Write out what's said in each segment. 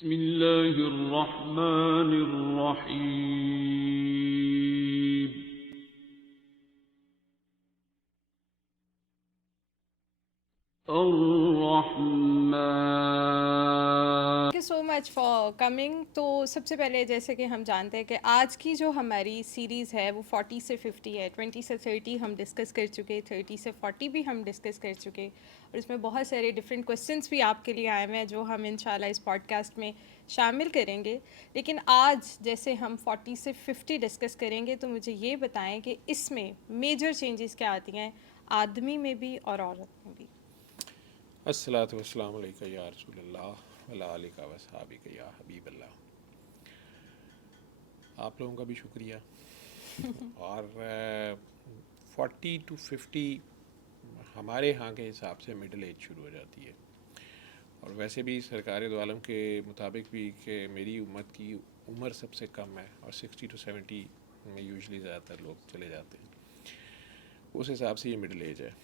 बिस्मिल्लाहिर्रहमानिर्रहीम। Thank you so much for coming. तो सबसे पहले जैसे कि हम जानते हैं कि आज की जो हमारी सीरीज़ है वो 40 से 50 है, 20 से 30 हम डिस्कस कर चुके, 30 से 40 भी हम डिस्कस कर चुके, और इसमें बहुत सारे डिफरेंट क्वेश्चंस भी आपके लिए आए हुए हैं जो हम इंशाल्लाह इस पॉडकास्ट में शामिल करेंगे। लेकिन आज जैसे हम 40 से 50 डिस्कस करेंगे तो मुझे ये बताएं कि इसमें मेजर चेंजेस क्या आती हैं आदमी में भी और औरत में भी। अस्सलातु वस्सलामु अलैका या रसूलल्लाह वला आलिका वसहाबिका या हबीबल्लाह। आप लोगों का भी शुक्रिया। और 40 to 50 हमारे यहाँ के हिसाब से मिडिल एज शुरू हो जाती है, और वैसे भी सरकार दो आलम के मुताबिक भी कि मेरी उम्मत की उम्र सबसे कम है और 60 to 70 में यूजली ज़्यादातर लोग चले जाते हैं, उस हिसाब से ये मिडिल एज है।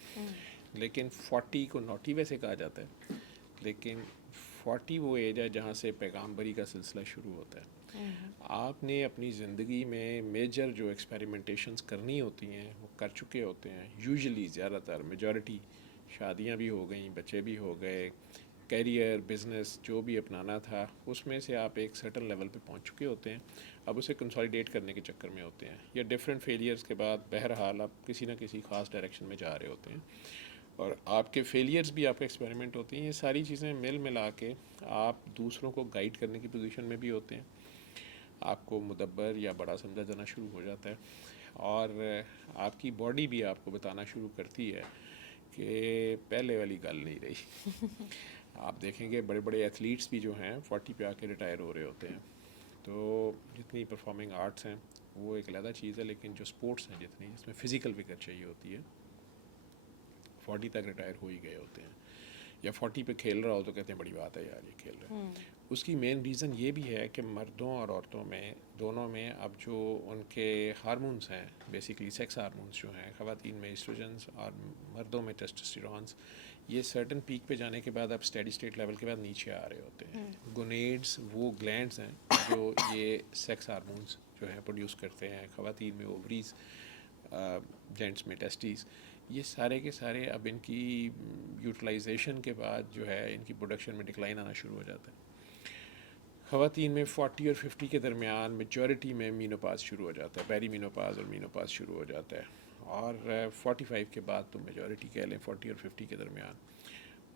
लेकिन 40 को नॉटी वैसे कहा जाता है, लेकिन 40 वो एज है जहाँ से पैगाम्बरी का सिलसिला शुरू होता है। आपने अपनी ज़िंदगी में मेजर जो एक्सपेरिमेंटेशंस करनी होती हैं वो कर चुके होते हैं। यूजुअली ज़्यादातर मेजॉरिटी शादियाँ भी हो गई, बच्चे भी हो गए, कैरियर बिज़नेस जो भी अपनाना था उसमें से आप एक सर्टन लेवल पे पहुंच चुके होते हैं। अब उसे कंसोलिडेट करने के चक्कर में होते हैं, या डिफरेंट फेलियर्स के बाद बहरहाल आप किसी ना किसी ख़ास डायरेक्शन में जा रहे होते हैं, और आपके फेलियर्स भी आपके एक्सपेरिमेंट होती हैं। ये सारी चीज़ें मिल मिला के आप दूसरों को गाइड करने की पोजीशन में भी होते हैं। आपको मुदब्बर या बड़ा समझा जाना शुरू हो जाता है, और आपकी बॉडी भी आपको बताना शुरू करती है कि पहले वाली गल नहीं रही। आप देखेंगे बड़े बड़े एथलीट्स भी जो हैं 40 पे आके रिटायर हो रहे होते हैं। तो जितनी परफॉर्मिंग आर्ट्स हैं वो एक अलग चीज़ है, लेकिन जो स्पोर्ट्स हैं जितनी जिसमें फ़िज़िकल विगर चाहिए होती है 40 तक रिटायर हो ही गए होते हैं। या 40 पे खेल रहा हो तो कहते हैं बड़ी बात है यार ये खेल रहे हैं। उसकी मेन रीज़न ये भी है कि मर्दों और औरतों में दोनों में अब जो उनके हार्मोन्स हैं, बेसिकली सेक्स हार्मोन्स जो हैं, ख़वातीन में एस्ट्रोजन्स और मर्दों में टेस्टोस्टेरोन्स, ये सर्टन पीक पे जाने के बाद अब स्टेडी स्टेट लेवल के बाद नीचे आ रहे होते हैं। गोनेड्स वो ग्लैंड्स हैं जो ये सेक्स हार्मोन्स जो हैं प्रोड्यूस करते हैं। ख़वातीन में ओवरीज, जेंट्स में टेस्टीज़, ये सारे के सारे अब इनकी यूटिलाइजेशन के बाद जो है इनकी प्रोडक्शन में डिक्लाइन आना शुरू हो जाता है। ख़वातीन में 40 और 50 के दरमियान मेजॉरिटी में मीनोपाज शुरू हो जाता है, पेरी मीनोपाज और मीनोपाज शुरू हो जाता है, और 45 के बाद तो मेजॉरिटी कह लें 40 और 50 के दरमियान,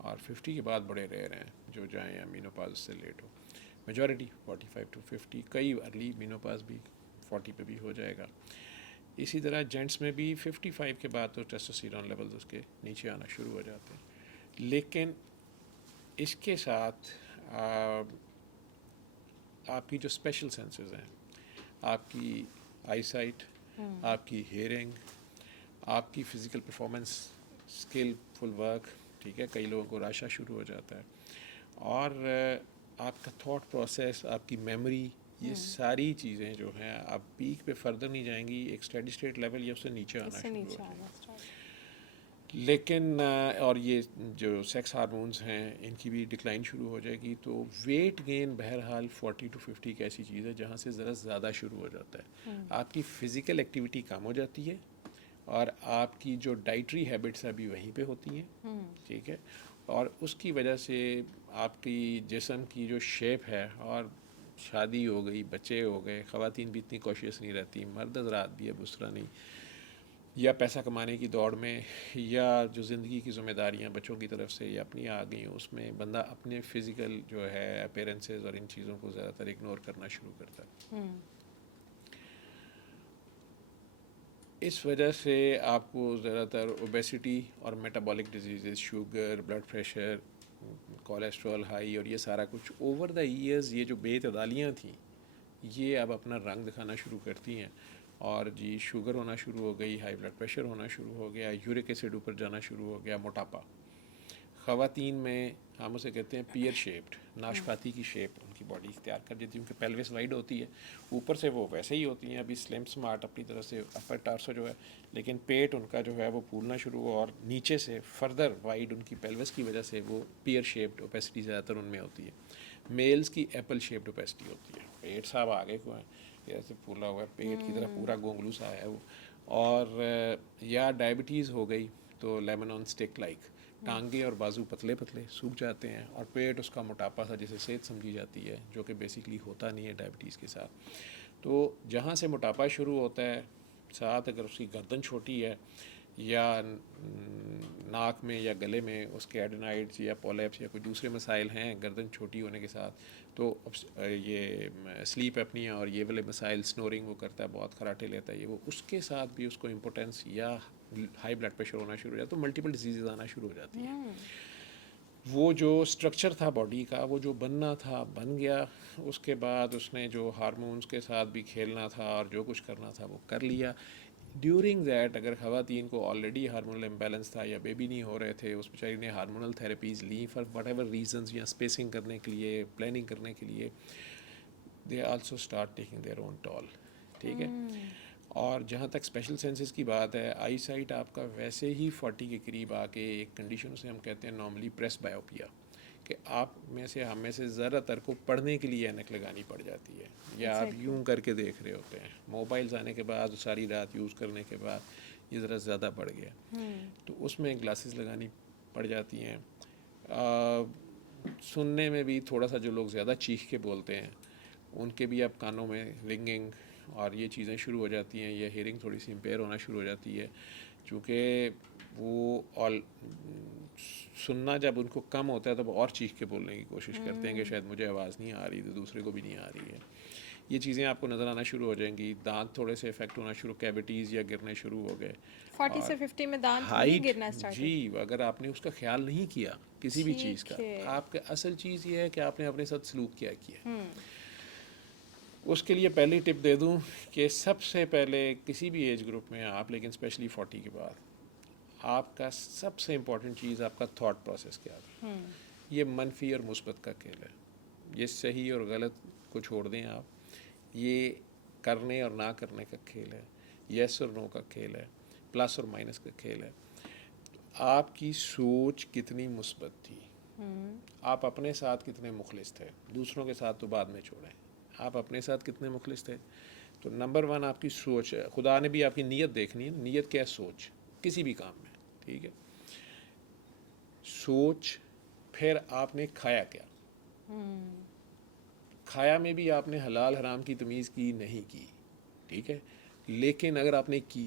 और 50 के बाद बड़े रेयर हैं जो जाएँ या मीनोपाज से लेट हो। मेजॉरिटी 45 to 50, कई अर्ली मीनोपाज भी 40 पे भी हो जाएगा। इसी तरह जेंट्स में भी 55 के बाद तो टेस्टोस्टेरोन लेवल्स उसके नीचे आना शुरू हो जाते हैं। लेकिन इसके साथ आपकी जो स्पेशल सेंसेस हैं, आपकी आईसाइट, आपकी हेयरिंग, आपकी फ़िज़िकल परफॉर्मेंस, स्किलफुल वर्क, ठीक है, कई लोगों को राशा शुरू हो जाता है, और आपका थॉट प्रोसेस, आपकी मेमोरी, ये सारी चीज़ें जो हैं आप पीक पे फर्दर नहीं जाएंगी, एक स्टेडी स्टेट लेवल या उससे नीचे आना शुरू हो जाएंगे। लेकिन और ये जो सेक्स हार्मोन्स हैं इनकी भी डिक्लाइन शुरू हो जाएगी। तो वेट गेन बहरहाल 40 to 50 एक ऐसी चीज़ है जहाँ से ज़रा ज़्यादा शुरू हो जाता है। आपकी फ़िज़िकल एक्टिविटी कम हो जाती है, और आपकी जो डाइटरी हैबिट्स अभी वहीं पे होती हैं, ठीक है, और उसकी वजह से आपकी जिस्म की जो शेप है, और शादी हो गई, बच्चे हो गए, ख़वातीन भी इतनी कॉशियस नहीं रहती, मर्द हज़रात भी अब उस तरह नहीं, या पैसा कमाने की दौड़ में, या जो ज़िंदगी की ज़िम्मेदारियाँ बच्चों की तरफ से या अपनी आ गई, उसमें बंदा अपने फ़िज़िकल जो है अपीयरेंसेस और इन चीज़ों को ज़्यादातर इग्नोर करना शुरू करता है। इस वजह से आपको ज़्यादातर ओबेसिटी और metabolic disease, sugar, blood pressure, cholesterol high, और ये सारा कुछ ओवर द ईयर्स ये जो बेतदालियाँ थी ये अब अपना रंग दिखाना शुरू करती हैं, और जी शुगर होना शुरू हो गई, हाई ब्लड प्रेशर होना शुरू हो गया, यूरिक एसिड ऊपर जाना शुरू हो गया, मोटापा। ख़वातीन में हम उसे कहते हैं पियर शेप्ड, नाशपाती की शेप उनकी बॉडी इख्तियार कर देती है, उनकी पेल्विस वाइड होती है, ऊपर से वो वैसे ही होती हैं अभी स्लिम स्मार्ट अपनी तरह से अपर टार्सो जो है, लेकिन पेट उनका जो है वो फूलना शुरू हुआ, और नीचे से फर्दर वाइड उनकी पेल्विस की वजह से वो पियर शेप्ड, ओपेसिटी ज़्यादातर उनमें होती है। मेल्स की एप्पल शेप्ड ओपेसिटी होती है, पेट साहब आगे को है, ऐसे फूला हुआ है पेट की तरह पूरा गोंगलू सा है वो। और या डायबिटीज़ हो गई तो लेमन ऑन स्टिक लाइक, टांगे और बाजू पतले पतले सूख जाते हैं और पेट उसका मोटापा सा जिसे सेहत समझी जाती है, जो कि बेसिकली होता नहीं है डायबिटीज़ के साथ। तो जहाँ से मोटापा शुरू होता है, साथ अगर उसकी गर्दन छोटी है या नाक में या गले में उसके एडेनाइड्स या पॉलिप्स या कोई दूसरे मसाइल हैं गर्दन छोटी होने के साथ, तो ये स्लीप एपनिया और ये वाले मसाइल, स्नोरिंग वो करता है, बहुत खराटे लेता है ये वो, उसके साथ भी उसको इम्पोर्टेंस या हाई ब्लड प्रेशर होना शुरू हो जाता है, तो मल्टीपल डिजीज़ आना शुरू हो जाती है। वो जो स्ट्रक्चर था बॉडी का, वो जो बनना था बन गया, उसके बाद उसने जो हार्मोन्स के साथ भी खेलना था और जो कुछ करना था वो कर लिया। ड्यूरिंग दैट अगर ख़वातीन को ऑलरेडी हार्मोनल इम्बैलेंस था या बेबी नहीं हो रहे थे, उस बेचारी ने हार्मोनल थेरेपीज़ ली फॉर वट एवर रीजन्स, या स्पेसिंग करने के लिए, प्लानिंग करने के लिए, they also start taking their own toll. ठीक है। और जहाँ तक स्पेशल सेंसेस की बात है, आई साइट आपका वैसे ही 40 के करीब आके एक कंडीशन से हम कहते हैं नॉर्मली प्रेस बायोपिया, कि आप में से हम में से ज़्यादातर को पढ़ने के लिए ऐनक लगानी पड़ जाती है, या आप यूं करके देख रहे होते हैं। मोबाइल्स आने के बाद, सारी रात यूज़ करने के बाद ये ज़रा ज़्यादा बढ़ गया, तो उसमें ग्लासेस लगानी पड़ जाती हैं। सुनने में भी थोड़ा सा, जो लोग ज़्यादा चीख के बोलते हैं उनके भी अब कानों में रिंगिंग और ये चीज़ें शुरू हो जाती हैं, ये हियरिंग थोड़ी सी इम्पेयर होना शुरू हो जाती है, चूँकि वो ऑल सुनना जब उनको कम होता है तब और चीख के बोलने की कोशिश करते हैं कि शायद मुझे आवाज़ नहीं आ रही तो दूसरे को भी नहीं आ रही है। ये चीज़ें आपको नज़र आना शुरू हो जाएंगी, दांत थोड़े से इफेक्ट होना शुरू, कैविटीज़ या गिरने शुरू हो गए। 40 से 50 में दांत भी हाइट, गिरना स्टार्ट जी, अगर आपने उसका ख्याल नहीं किया किसी भी चीज़ ठीक का, है। आपका असल चीज़ ये है कि आपने अपने साथ सलूक क्या किया। उसके लिए पहली टिप दे दूं कि सबसे पहले किसी भी एज ग्रुप में आप, लेकिन स्पेशली 40 के बाद, आपका सबसे इम्पॉर्टेंट चीज़ आपका थॉट प्रोसेस क्या है। ये मनफी और मुस्बत का खेल है, ये सही और गलत को छोड़ दें आप, ये करने और ना करने का खेल है, यस और नो का खेल है, प्लस और माइनस का खेल है। आपकी सोच कितनी मुस्बत थी, आप अपने साथ कितने मुखलिस थे, दूसरों के साथ तो बाद में छोड़ें, आप अपने साथ कितने मुखलिस थे। तो नंबर वन आपकी सोच है, खुदा ने भी आपकी नीयत देखनी है, नीयत क्या है, सोच किसी भी काम में। ठीक है, सोच, फिर आपने खाया क्या, खाया में भी आपने हलाल हराम की तमीज़ की नहीं की। ठीक है, लेकिन अगर आपने की,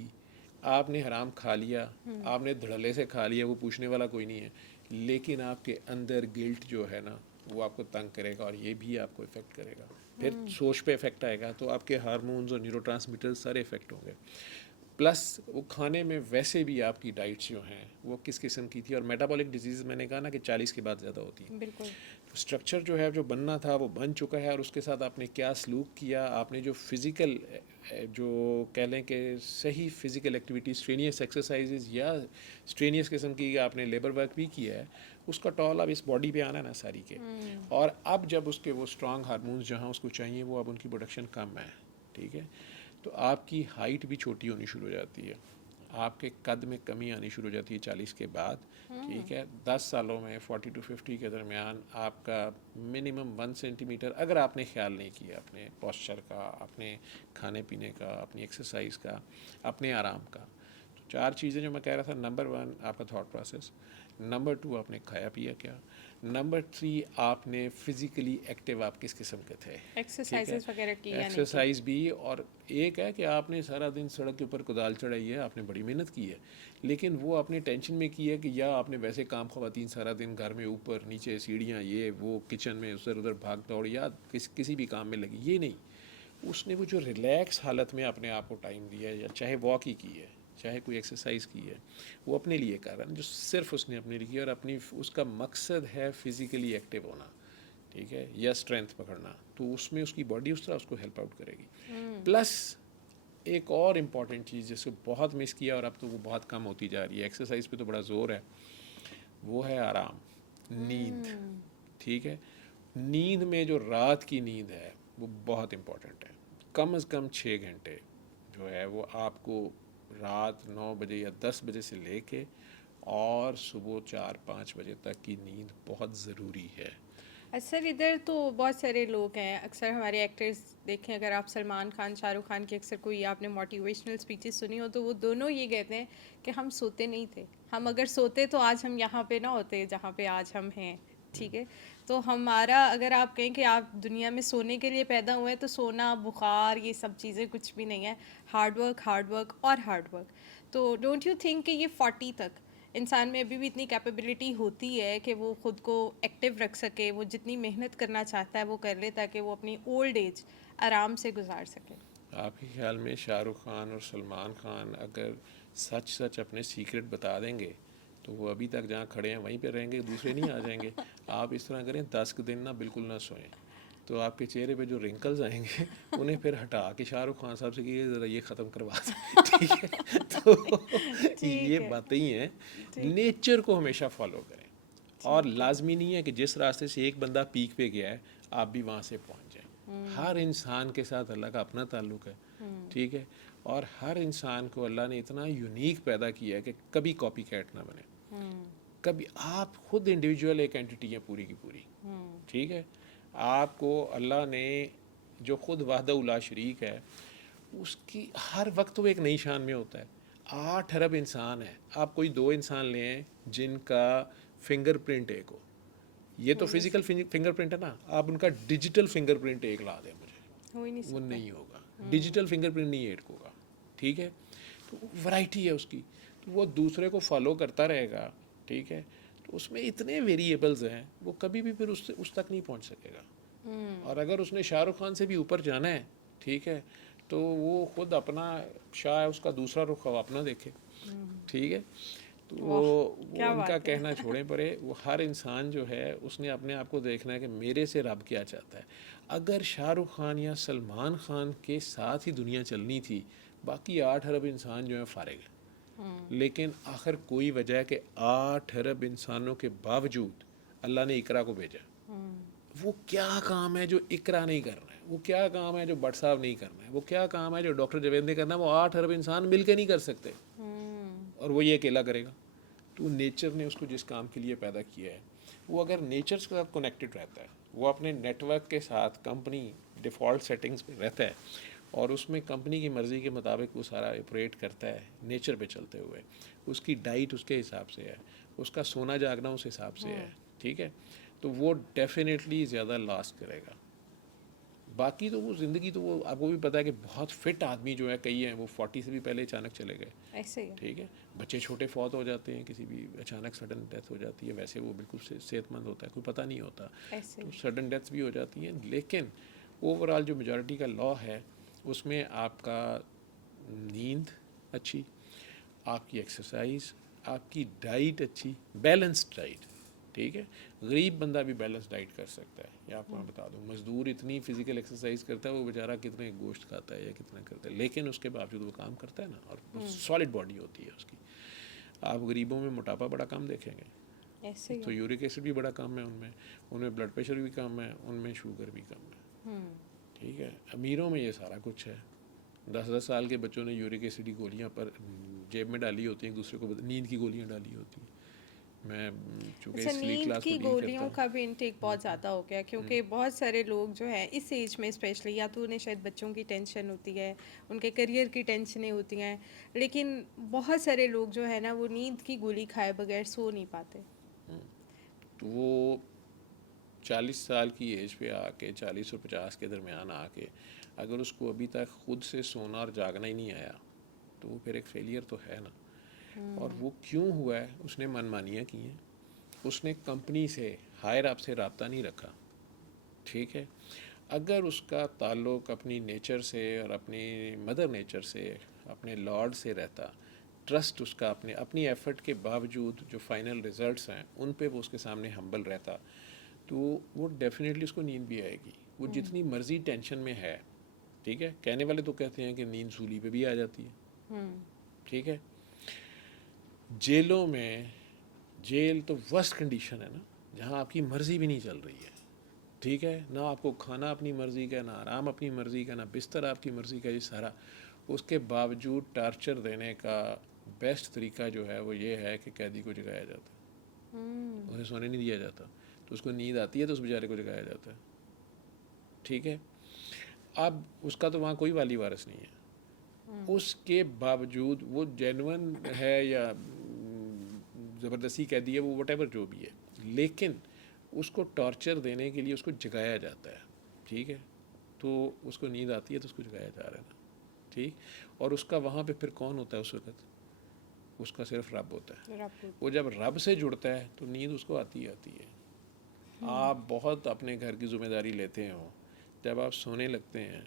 आपने हराम खा लिया, आपने धड़ल्ले से खा लिया, वो पूछने वाला कोई नहीं है, लेकिन आपके अंदर गिल्ट जो है ना वो आपको तंग करेगा और ये भी आपको इफ़ेक्ट करेगा। फिर सोच पे इफ़ेक्ट आएगा तो आपके हार्मोन्स और न्यूरोट्रांसमीटर्स सारे इफ़ेक्ट होंगे। प्लस वो खाने में वैसे भी आपकी डाइट्स जो हैं वो किस किस्म की थी, और मेटाबॉलिक डिजीज़ मैंने कहा ना कि 40 के बाद ज़्यादा होती हैं। बिल्कुल। तो स्ट्रक्चर जो है, जो बनना था वो बन चुका है, और उसके साथ आपने क्या सलूक किया, आपने जो फिज़िकल, जो कह लें कि सही फ़िज़िकल एक्टिविटी, स्ट्रेनियस एक्सरसाइजेज या स्ट्रेनियस किस्म की आपने लेबर वर्क भी किया है, उसका टॉल अब इस बॉडी पे आना है ना सारी के। और अब जब उसके वो स्ट्रॉन्ग हार्मोन्स जहाँ उसको चाहिए वो अब उनकी प्रोडक्शन कम है। ठीक है, तो आपकी हाइट भी छोटी होनी शुरू हो जाती है, आपके कद में कमी आनी शुरू हो जाती है 40 के बाद। ठीक है, 10 सालों में 40 to 50 के दरमियान आपका मिनिमम 1 सेंटीमीटर, अगर आपने ख्याल नहीं किया अपने पोस्चर का, अपने खाने पीने का, अपनी एक्सरसाइज का, अपने आराम का। तो 4 चीज़ें जो मैं कह रहा था, नंबर 1 आपका थॉट प्रोसेस, नंबर 2 आपने खाया पिया क्या, नंबर 3 आपने फिज़िकली एक्टिव आप किस किस्म के थे। ठीक है, एक्सरसाइजेस वगैरह की या नहीं की? एक्सरसाइज भी, और एक है कि आपने सारा दिन सड़क के ऊपर कुदाल चढ़ाई है, आपने बड़ी मेहनत की है, लेकिन वो आपने टेंशन में की है कि या आपने वैसे काम ख़वातीन सारा दिन घर में ऊपर नीचे सीढ़ियाँ ये वो किचन में उधर उधर भाग दौड़ या किसी भी काम में लगी, ये नहीं, उसने वो जो रिलैक्स हालत में अपने आप को टाइम दिया है, या चाहे वॉक ही की है, चाहे कोई एक्सरसाइज की है, वो अपने लिए कर रहा है, जो सिर्फ उसने अपने लिए किया, और अपनी उसका मकसद है फिज़िकली एक्टिव होना। ठीक है, या स्ट्रेंथ पकड़ना, तो उसमें उसकी बॉडी उस तरह उसको हेल्प आउट करेगी। प्लस एक और इम्पॉर्टेंट चीज़ जिसको बहुत मिस किया और अब तो वो बहुत कम होती जा रही है, एक्सरसाइज पे तो बड़ा ज़ोर है, वो है आराम, नींद। ठीक है, नींद में जो रात की नींद है वो बहुत इम्पॉर्टेंट है, कम से कम 6 घंटे जो है वो आपको रात 9 बजे या 10 बजे से लेके और सुबह 4-5 बजे तक की नींद बहुत ज़रूरी है। सर इधर तो बहुत सारे लोग हैं, अक्सर हमारे एक्टर्स देखें, अगर आप सलमान खान शाहरुख खान की अक्सर कोई आपने मोटिवेशनल स्पीचेस सुनी हो तो वो दोनों ये कहते हैं कि हम सोते नहीं थे, हम अगर सोते तो आज हम यहाँ पे ना होते जहाँ पे आज हम हैं। ठीक है, तो हमारा अगर आप कहें कि आप दुनिया में सोने के लिए पैदा हुए हैं तो सोना बुखार ये सब चीज़ें कुछ भी नहीं है, हार्ड वर्क और हार्ड वर्क। तो डोंट यू थिंक कि ये 40 तक इंसान में अभी भी इतनी कैपेबिलिटी होती है कि वो खुद को एक्टिव रख सके, वो जितनी मेहनत करना चाहता है वो कर ले ताकि वो अपनी ओल्ड एज आराम से गुजार सके? आपके ख्याल में शाहरुख खान और सलमान खान अगर सच सच अपने सीक्रेट बता देंगे तो वो अभी तक जहाँ खड़े हैं वहीं पे रहेंगे, दूसरे नहीं आ जाएंगे? आप इस तरह करें, 10 दिन ना बिल्कुल ना सोएं, तो आपके चेहरे पे जो रिंकल्स आएंगे उन्हें फिर हटा के शाहरुख खान साहब से कि ज़रा ये ख़त्म करवा दें। ठीक है, तो ये ठीक है। बातें ही हैं। ठीक है। नेचर को हमेशा फॉलो करें, और ठीक है। लाजमी नहीं है कि जिस रास्ते से एक बंदा पीक पे गया है आप भी वहाँ से पहुँच जाएं। हर इंसान के साथ अल्लाह का अपना ताल्लुक़ है, ठीक है, और हर इंसान को अल्लाह ने इतना यूनिक पैदा किया है कि कभी कॉपी कैट ना बने। कभी आप खुद इंडिविजुअल एक एंटिटी है पूरी की पूरी, ठीक है। आपको अल्लाह ने जो खुद वाहदा उला शरीक है, उसकी हर वक्त वो एक नई शान में होता है। 8 अरब इंसान है, आप कोई 2 इंसान लें जिनका फिंगरप्रिंट एक हो, ये तो फिजिकल फिंगरप्रिंट है ना, आप उनका डिजिटल फिंगरप्रिंट एक ला दें मुझे, हो ही नहीं वो सकता। नहीं होगा, डिजिटल फिंगरप्रिंट नहीं एक होगा, ठीक है। तो वैरायटी है उसकी, तो वो दूसरे को फॉलो करता रहेगा, ठीक है। तो उसमें इतने वेरिएबल्स हैं, वो कभी भी फिर उस तक नहीं पहुंच सकेगा। और अगर उसने शाहरुख खान से भी ऊपर जाना है, ठीक है, तो वो खुद अपना शाह है, उसका दूसरा रुख वो अपना देखे, ठीक है। तो वाह, वो क्या उनका बात है। कहना छोड़ें परे, वो हर इंसान जो है उसने अपने आप को देखना है कि मेरे से रब क्या चाहता है। अगर शाहरुख खान या सलमान खान के साथ ही दुनिया चलनी थी, बाकी 8 अरब इंसान जो है फारिग है। लेकिन आखिर कोई वजह है कि 8 अरब इंसानों के बावजूद अल्लाह ने इकरा को भेजा। वो क्या काम है जो इकरा नहीं करना है, वो क्या काम है जो भट्ट साहब नहीं करना है, वो क्या काम है जो डॉक्टर जावेद ने करना है, वो 8 अरब इंसान मिल के नहीं कर सकते, और वो ये अकेला करेगा। तो नेचर ने उसको जिस काम के लिए पैदा किया है, वो अगर नेचर के साथ कनेक्टेड रहता है, वो अपने नेटवर्क के साथ कंपनी डिफ़ॉल्ट सेटिंग्स पे रहता है, और उसमें कंपनी की मर्ज़ी के मुताबिक वो सारा ऑपरेट करता है नेचर पे चलते हुए, उसकी डाइट उसके हिसाब से है, उसका सोना जागना उस हिसाब से है, ठीक है, तो वो डेफिनेटली ज़्यादा लास्ट करेगा। बाकी तो वो ज़िंदगी तो वो आपको भी पता है कि बहुत फिट आदमी जो है कई हैं वो 40 से भी पहले अचानक चले गए, ऐसे ही है। ठीक है। बच्चे छोटे फौत हो जाते हैं, किसी भी अचानक सडन डेथ हो जाती है, वैसे वो बिल्कुल सेहतमंद होता है, कोई पता नहीं होता, ऐसे तो ही। सडन डेथ्स भी हो जाती हैं। लेकिन ओवरऑल जो मेजॉरिटी का लॉ है उसमें आपका नींद अच्छी, आपकी एक्सरसाइज, आपकी डाइट अच्छी, बैलेंस्ड डाइट, ठीक है। गरीब बंदा भी बैलेंस डाइट कर सकता है, ये आपको मैं बता दूं। मज़दूर इतनी फ़िज़िकल एक्सरसाइज करता है, वो बेचारा कितने गोश्त खाता है या कितना करता है, लेकिन उसके बावजूद वो काम करता है ना, और सॉलिड बॉडी होती है उसकी। आप गरीबों में मोटापा बड़ा कम देखेंगे, ऐसे ही तो है। यूरिक एसिड भी बड़ा कम है उनमें, उनमें ब्लड प्रेशर भी कम है, उनमें शुगर भी कम है, ठीक है। अमीरों में ये सारा कुछ है। 10-10 साल के बच्चों ने यूरिक एसिड की गोलियां पर जेब में डाली होती हैं, दूसरे को नींद की गोलियां डाली होती हैं। मैं चूँकि अच्छा, इस लीग नींद क्लास को की डील करता गोलियों हूँ। का भी इनटेक बहुत ज़्यादा हो गया, क्योंकि बहुत सारे लोग जो हैं इस एज में स्पेशली, या तो उन्हें शायद बच्चों की टेंशन होती है, उनके करियर की टेंशनें होती हैं, लेकिन बहुत सारे लोग जो है ना वो नींद की गोली खाए बगैर सो नहीं पाते। तो वो 40 साल की एज पे आके, 40 और 50 के दरमियान आके, अगर उसको अभी तक खुद से सोना और जागना ही नहीं आया, तो वो फिर एक फेलियर तो है ना। और वो क्यों हुआ है? उसने मनमानियाँ की हैं, उसने कंपनी से हायर अप से रब्ता नहीं रखा, ठीक है। अगर उसका ताल्लुक़ अपनी नेचर से और अपनी मदर नेचर से, अपने लॉर्ड से रहता, ट्रस्ट उसका अपने अपनी एफ़र्ट के बावजूद जो फाइनल रिज़ल्ट्स हैं उन पे वो उसके सामने हम्बल रहता, तो वो डेफिनेटली उसको नींद भी आएगी। वो जितनी मर्ज़ी टेंशन में है, ठीक है, कहने वाले तो कहते हैं कि नींद सूली पे भी आ जाती है, ठीक है। जेलों में, जेल तो वर्स्ट कंडीशन है ना, जहाँ आपकी मर्ज़ी भी नहीं चल रही है, ठीक है, ना आपको खाना अपनी मर्ज़ी का, ना आराम अपनी मर्ज़ी का, ना बिस्तर आपकी मर्ज़ी का, ये सारा। उसके बावजूद टार्चर देने का बेस्ट तरीका जो है वो ये है कि कैदी को जगाया जाता है, उन्हें सोने नहीं दिया जाता। तो उसको नींद आती है तो उस बेचारे को जगाया जाता है, ठीक है। अब उसका तो वहाँ कोई वाली वारिस नहीं है, उसके बावजूद वो जेन्युइन है या ज़बरदस्ती कह दी है, वो वटेवर जो भी है, लेकिन उसको टॉर्चर देने के लिए उसको जगाया जाता है, ठीक है। तो उसको नींद आती है तो उसको जगाया जा रहा है ना, ठीक। और उसका वहाँ पे फिर कौन होता है उस वक्त, उसका सिर्फ रब होता है। वो जब रब से जुड़ता है तो नींद उसको आती ही आती है। आप बहुत अपने घर की जिम्मेदारी लेते हो, जब आप सोने लगते हैं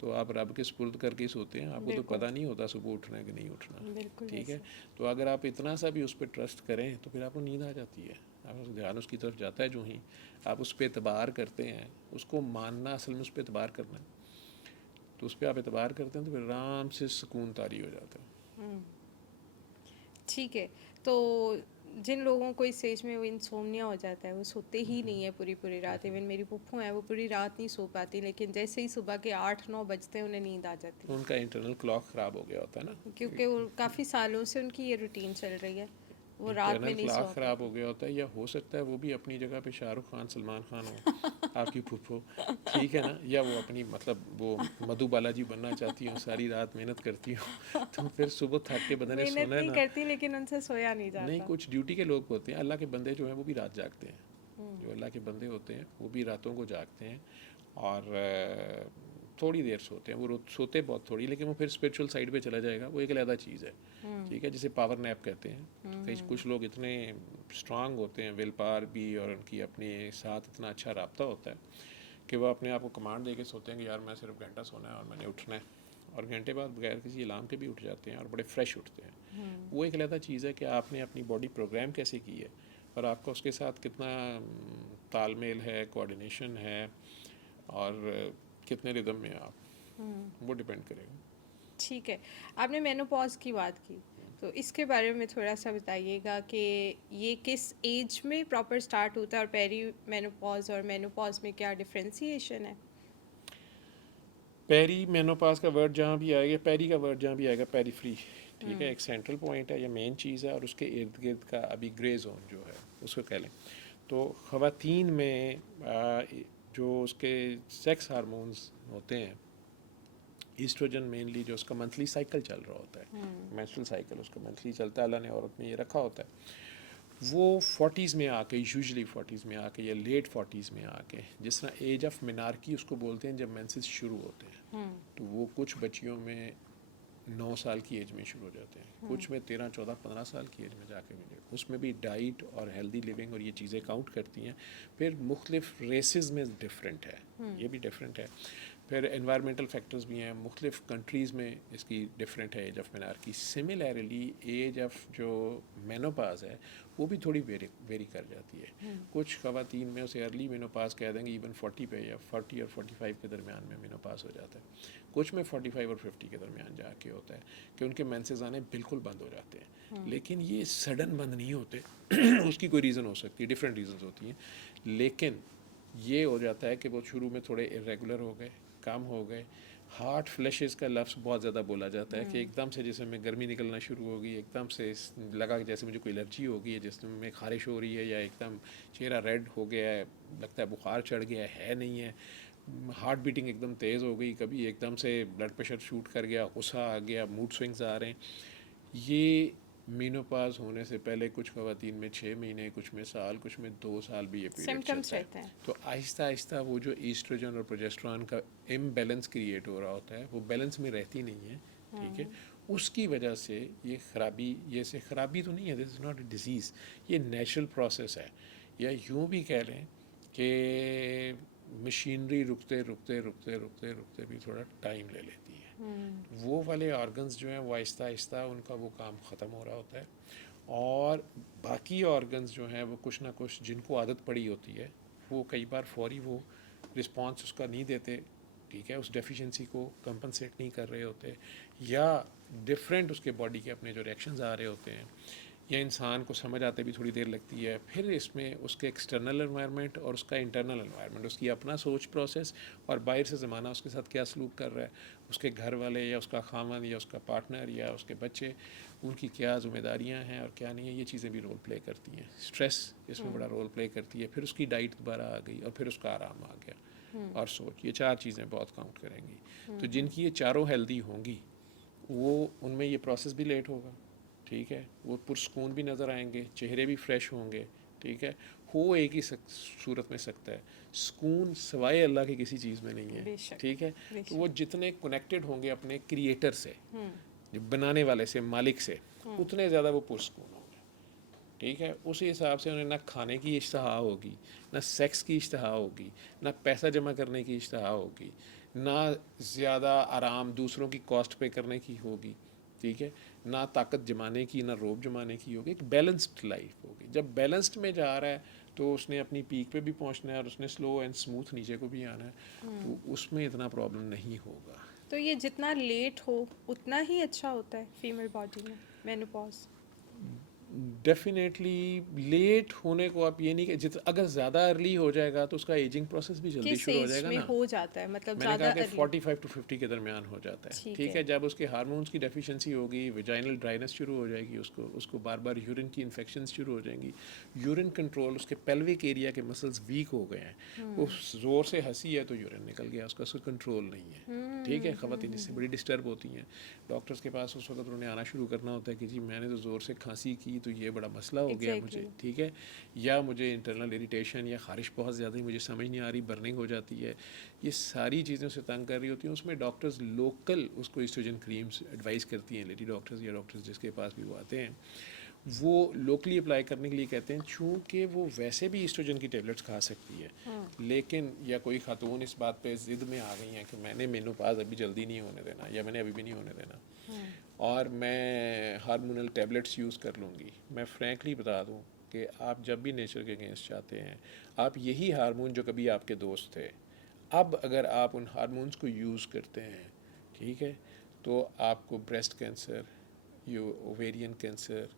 तो आप रब के सुपुर्द करके ही सोते हैं, आपको तो पता नहीं होता सुबह उठना है कि नहीं उठना, ठीक है। तो अगर आप इतना सा भी उस पर ट्रस्ट करें तो फिर आपको नींद आ जाती है, आपका ध्यान उसकी तरफ जाता है, जो ही आप उस पर एतबार करते हैं, उसको मानना असल में उस पर एतबार करना है, तो उस पर आप एतबार करते हैं तो फिर आराम से सुकून तारी हो जाता है। ठीक है। तो जिन लोगों को इस स्टेज में वो इंसोम्निया हो जाता है, वो सोते ही नहीं है पूरी पूरी रात, इवन मेरी पुप्पू है वो पूरी रात नहीं सो पाती, लेकिन जैसे ही सुबह के 8-9 बजते हैं उन्हें नींद आ जाती है, उनका इंटरनल क्लॉक ख़राब हो गया होता है ना, क्योंकि वो काफ़ी सालों से उनकी ये रूटीन चल रही है, वो रात में इंटरनल नहीं क्लॉक सो ख़राब हो पाते। गया होता है, या हो सकता है वो भी अपनी जगह पे शाहरुख खान, सलमान खान हो, आपकी फूफो, ठीक है ना, या वो अपनी मतलब वो मधु बालाजी बनना चाहती हो, सारी रात मेहनत करती हो, तो फिर सुबह थक के बंदे ने मेहनत सोना है नहीं ना। करती, लेकिन उनसे सोया नहीं नहीं, जाता। कुछ ड्यूटी के लोग होते हैं, अल्लाह के बंदे जो हैं वो भी रात जागते हैं, जो अल्लाह के बंदे होते हैं वो भी रातों को जागते हैं, और थोड़ी देर सोते हैं, वो सोते बहुत थोड़ी, लेकिन वो फिर स्पिरिचुअल साइड पे चला जाएगा, वो एक अलग चीज़ है, ठीक है, जिसे पावर नैप कहते हैं। कई कुछ लोग इतने स्ट्रांग होते हैं, विल पावर भी, और उनकी अपने साथ इतना अच्छा रब्ता होता है कि वो अपने आप को कमांड दे के सोते हैं कि यार मैं सिर्फ घंटा सोना है और मैंने उठना है, और घंटे बाद बगैर किसी अलार्म के भी उठ जाते हैं और बड़े फ्रेश उठते हैं। वो एक अलग चीज़ है कि आपने अपनी बॉडी प्रोग्राम कैसे की है, और आपका उसके साथ कितना तालमेल है, कोऑर्डिनेशन है, और कितने रिदम में आप, वो डिपेंड करेगा। ठीक है, आपने मेनोपॉज की बात की, तो इसके बारे में थोड़ा सा बताइएगा कि ये किस एज में प्रॉपर स्टार्ट होता है, और पेरी मेनोपॉज और मेनोपॉज में क्या डिफरेंशिएशन है? पेरी मेनोपास का वर्ड जहाँ भी आएगा, पेरी का वर्ड जहाँ भी आएगा, पेरी फ्री, ठीक है, एक सेंट्रल पॉइंट है, ये मेन चीज़ है, और उसके इर्द गिर्द का अभी ग्रे जोन जो है उसको कह लें, तो ख़वातीन में जो उसके सेक्स हार्मोन्स होते हैं, ईस्ट्रोजन मेनली, जो उसका मंथली साइकिल चल रहा होता है, मेंस्ट्रुअल साइकिल उसका मंथली चलता है, अल्लाह ने औरत में ये रखा होता है, वो 40s में आके, यूजुअली 40s में आके या लेट 40s में आके, जिस तरह एज ऑफ मिनार्की उसको बोलते हैं, जब मेंसेस शुरू होते हैं, तो वो कुछ बच्चियों में 9 साल की एज में शुरू हो जाते हैं, कुछ में 13, 14, 15 साल की एज में जाके मिले, उसमें भी डाइट और हेल्दी लिविंग और ये चीज़ें काउंट करती हैं। फिर मुख्तलिफ रेसेस में डिफरेंट है, ये भी डिफरेंट है। फिर एनवायरमेंटल फैक्टर्स भी हैं, मुख्तलिफ कंट्रीज़ में इसकी डिफरेंट है age of menarche. Similarly age of जो मेनोपाज है वो भी थोड़ी वेरी कर जाती है, कुछ ख़वातीन में उसे अर्ली मेनोपाज कह देंगे, इवन 40 पे या 40 और 45 के दरमियान में मेनोपाज हो जाता है, कुछ में 45 और 50 के दरमियान जाके होता है कि उनके मेंसेस आने बिल्कुल बंद हो जाते हैं, लेकिन ये सडन बंद नहीं होते उसकी कोई रीज़न हो सकती है, डिफरेंट रीज़न होती हैं, लेकिन ये हो जाता है कि वो शुरू में थोड़े इरेगुलर हो गए, कम हो गए। हार्ट फ्लैशेस का लफ्ज़ बहुत ज़्यादा बोला जाता है कि एकदम से जैसे में गर्मी निकलना शुरू होगी, एकदम से लगा कि जैसे मुझे कोई एलर्जी होगी है, जिसमें खारिश हो रही है, या एकदम चेहरा रेड हो गया है, लगता है बुखार चढ़ गया है नहीं है, हार्ट बीटिंग एकदम तेज़ हो गई, कभी एकदम से ब्लड प्रेशर शूट कर गया, गुस्सा आ गया, मूड स्विंग्स आ रहे हैं, ये मेनोपाज होने से पहले कुछ ख़वातीन में 6 महीने, कुछ में साल, कुछ में 2 साल भी ये पीरियड सिम्टम्स चलता रहते है। हैं। तो आहिस्ता आहिस्ता वो जो ईस्ट्रोजन और प्रोजेस्टेरॉन का इम्बैलेंस क्रिएट हो रहा होता है, वो बैलेंस में रहती नहीं है, ठीक है, उसकी वजह से ये खराबी, ये से खराबी तो नहीं है, this is not a disease, ये नेचुरल प्रोसेस है, या यूँ भी कह लें कि मशीनरी रुकते रुकते रुकते रुकते रुकते भी थोड़ा टाइम ले लेती है, वो वाले ऑर्गन्स जो हैं वो आहिस्ता आहिस्ता उनका वो काम ख़त्म हो रहा होता है, और बाकी ऑर्गन्स जो हैं वो कुछ ना कुछ, जिनको आदत पड़ी होती है, वो कई बार फौरी वो रिस्पॉन्स उसका नहीं देते, ठीक है, उस डेफिशिएंसी को कंपनसेट नहीं कर रहे होते, या डिफरेंट उसके बॉडी के अपने जो रिएक्शंस आ रहे होते हैं, या इंसान को समझ आते भी थोड़ी देर लगती है। फिर इसमें उसके एक्सटर्नल एनवायरनमेंट और उसका इंटरनल एनवायरनमेंट, उसकी अपना सोच प्रोसेस और बाहर से ज़माना उसके साथ क्या सलूक कर रहा है, उसके घर वाले या उसका खामन या उसका पार्टनर या उसके बच्चे, उनकी क्या ज़िम्मेदारियाँ हैं और क्या नहीं है, ये चीज़ें भी रोल प्ले करती हैं। स्ट्रेस इसमें बड़ा रोल प्ले करती है। फिर उसकी डाइट दोबारा आ गई और फिर उसका आराम आ गया और सोच, ये 4 चीज़ें बहुत काउंट करेंगी। तो जिनकी ये चारों हेल्दी होंगी वो, उनमें ये प्रोसेस भी लेट होगा, ठीक है, वो पुरस्कून भी नज़र आएंगे, चेहरे भी फ्रेश होंगे, ठीक है। हो एक ही सूरत में सकता है, सुकून सवाए अल्लाह की किसी चीज़ में नहीं है, बेशक, ठीक है। तो बेशक। वो जितने कनेक्टेड होंगे अपने क्रिएटर से, जो बनाने वाले से, मालिक से, उतने ज़्यादा वो पुरस्कून होंगे, ठीक है। उस हिसाब से उन्हें ना खाने की इश्तहा होगी, ना सेक्स की इश्तहा होगी, ना पैसा जमा करने की इश्तहा होगी, ना ज़्यादा आराम दूसरों की कॉस्ट पे करने की होगी, ठीक है, ना ताकत जमाने की, ना रोब जमाने की होगी। एक बैलेंस्ड लाइफ होगी। जब बैलेंस्ड में जा रहा है तो उसने अपनी पीक पे भी पहुंचना है और उसने स्लो एंड स्मूथ नीचे को भी आना है, तो उसमें इतना प्रॉब्लम नहीं होगा। तो ये जितना लेट हो उतना ही अच्छा होता है फीमेल बॉडी में मेनोपॉज? डेफिनेटली लेट होने को आप ये नहीं कि जितना, अगर ज़्यादा अर्ली हो जाएगा तो उसका एजिंग प्रोसेस भी जल्दी किस शुरू हो एज जाएगा में ना। हो जाता है, मतलब मैंने कहा ज़्यादा कि अर्ली? 45 टू 50 के दरमियान हो जाता है, ठीक ठीक है। है। जब उसके हार्मोन्स की डेफिशिएंसी होगी, विजाइनल ड्राइनेस शुरू हो जाएगी, उसको उसको बार बार यूरिन की इन्फेक्शन शुरू हो जाएंगी, यूरिन कंट्रोल, उसके पेल्विक एरिया के मसल्स वीक हो गए हैं, वो ज़ोर से हंसी है तो यूरिन निकल गया, उसका कंट्रोल नहीं है, ठीक है। ख़वातीन इससे बड़ी डिस्टर्ब होती हैं, डॉक्टर्स के पास उस वक्त उन्हें आना शुरू करना होता है कि जी मैंने तो ज़ोर से खांसी की तो ये बड़ा मसला हो गया मुझे, एग्जैक्टली। ठीक है, या मुझे इंटरनल इरिटेशन या ख़ारिश बहुत ज़्यादा ही, मुझे समझ नहीं आ रही, बर्निंग हो जाती है, ये सारी चीज़ें उसे तंग कर रही होती हैं। उसमें डॉक्टर्स लोकल उसको ईस्ट्रोजन क्रीम्स एडवाइस करती हैं, लेडी डॉक्टर्स या डॉक्टर्स जिसके पास भी वो आते हैं, वो लोकली अप्लाई करने के लिए कहते हैं, चूँकि वो वैसे भी ईस्ट्रोजन की टेबलेट्स खा सकती है, लेकिन या कोई खातून इस बात पे ज़िद में आ गई हैं कि मैंने मेनोपाज अभी जल्दी नहीं होने देना या मैंने अभी भी नहीं होने देना और मैं हार्मोनल टेबलेट्स यूज़ कर लूँगी। मैं फ्रैंकली बता दूँ कि आप जब भी नेचर के अगेंस्ट जाते हैं, आप यही हार्मोन जो कभी आपके दोस्त थे, अब अगर आप उन हार्मोन्स को यूज़ करते हैं, ठीक है, तो आपको ब्रेस्ट कैंसर, ओवेरियन कैंसर,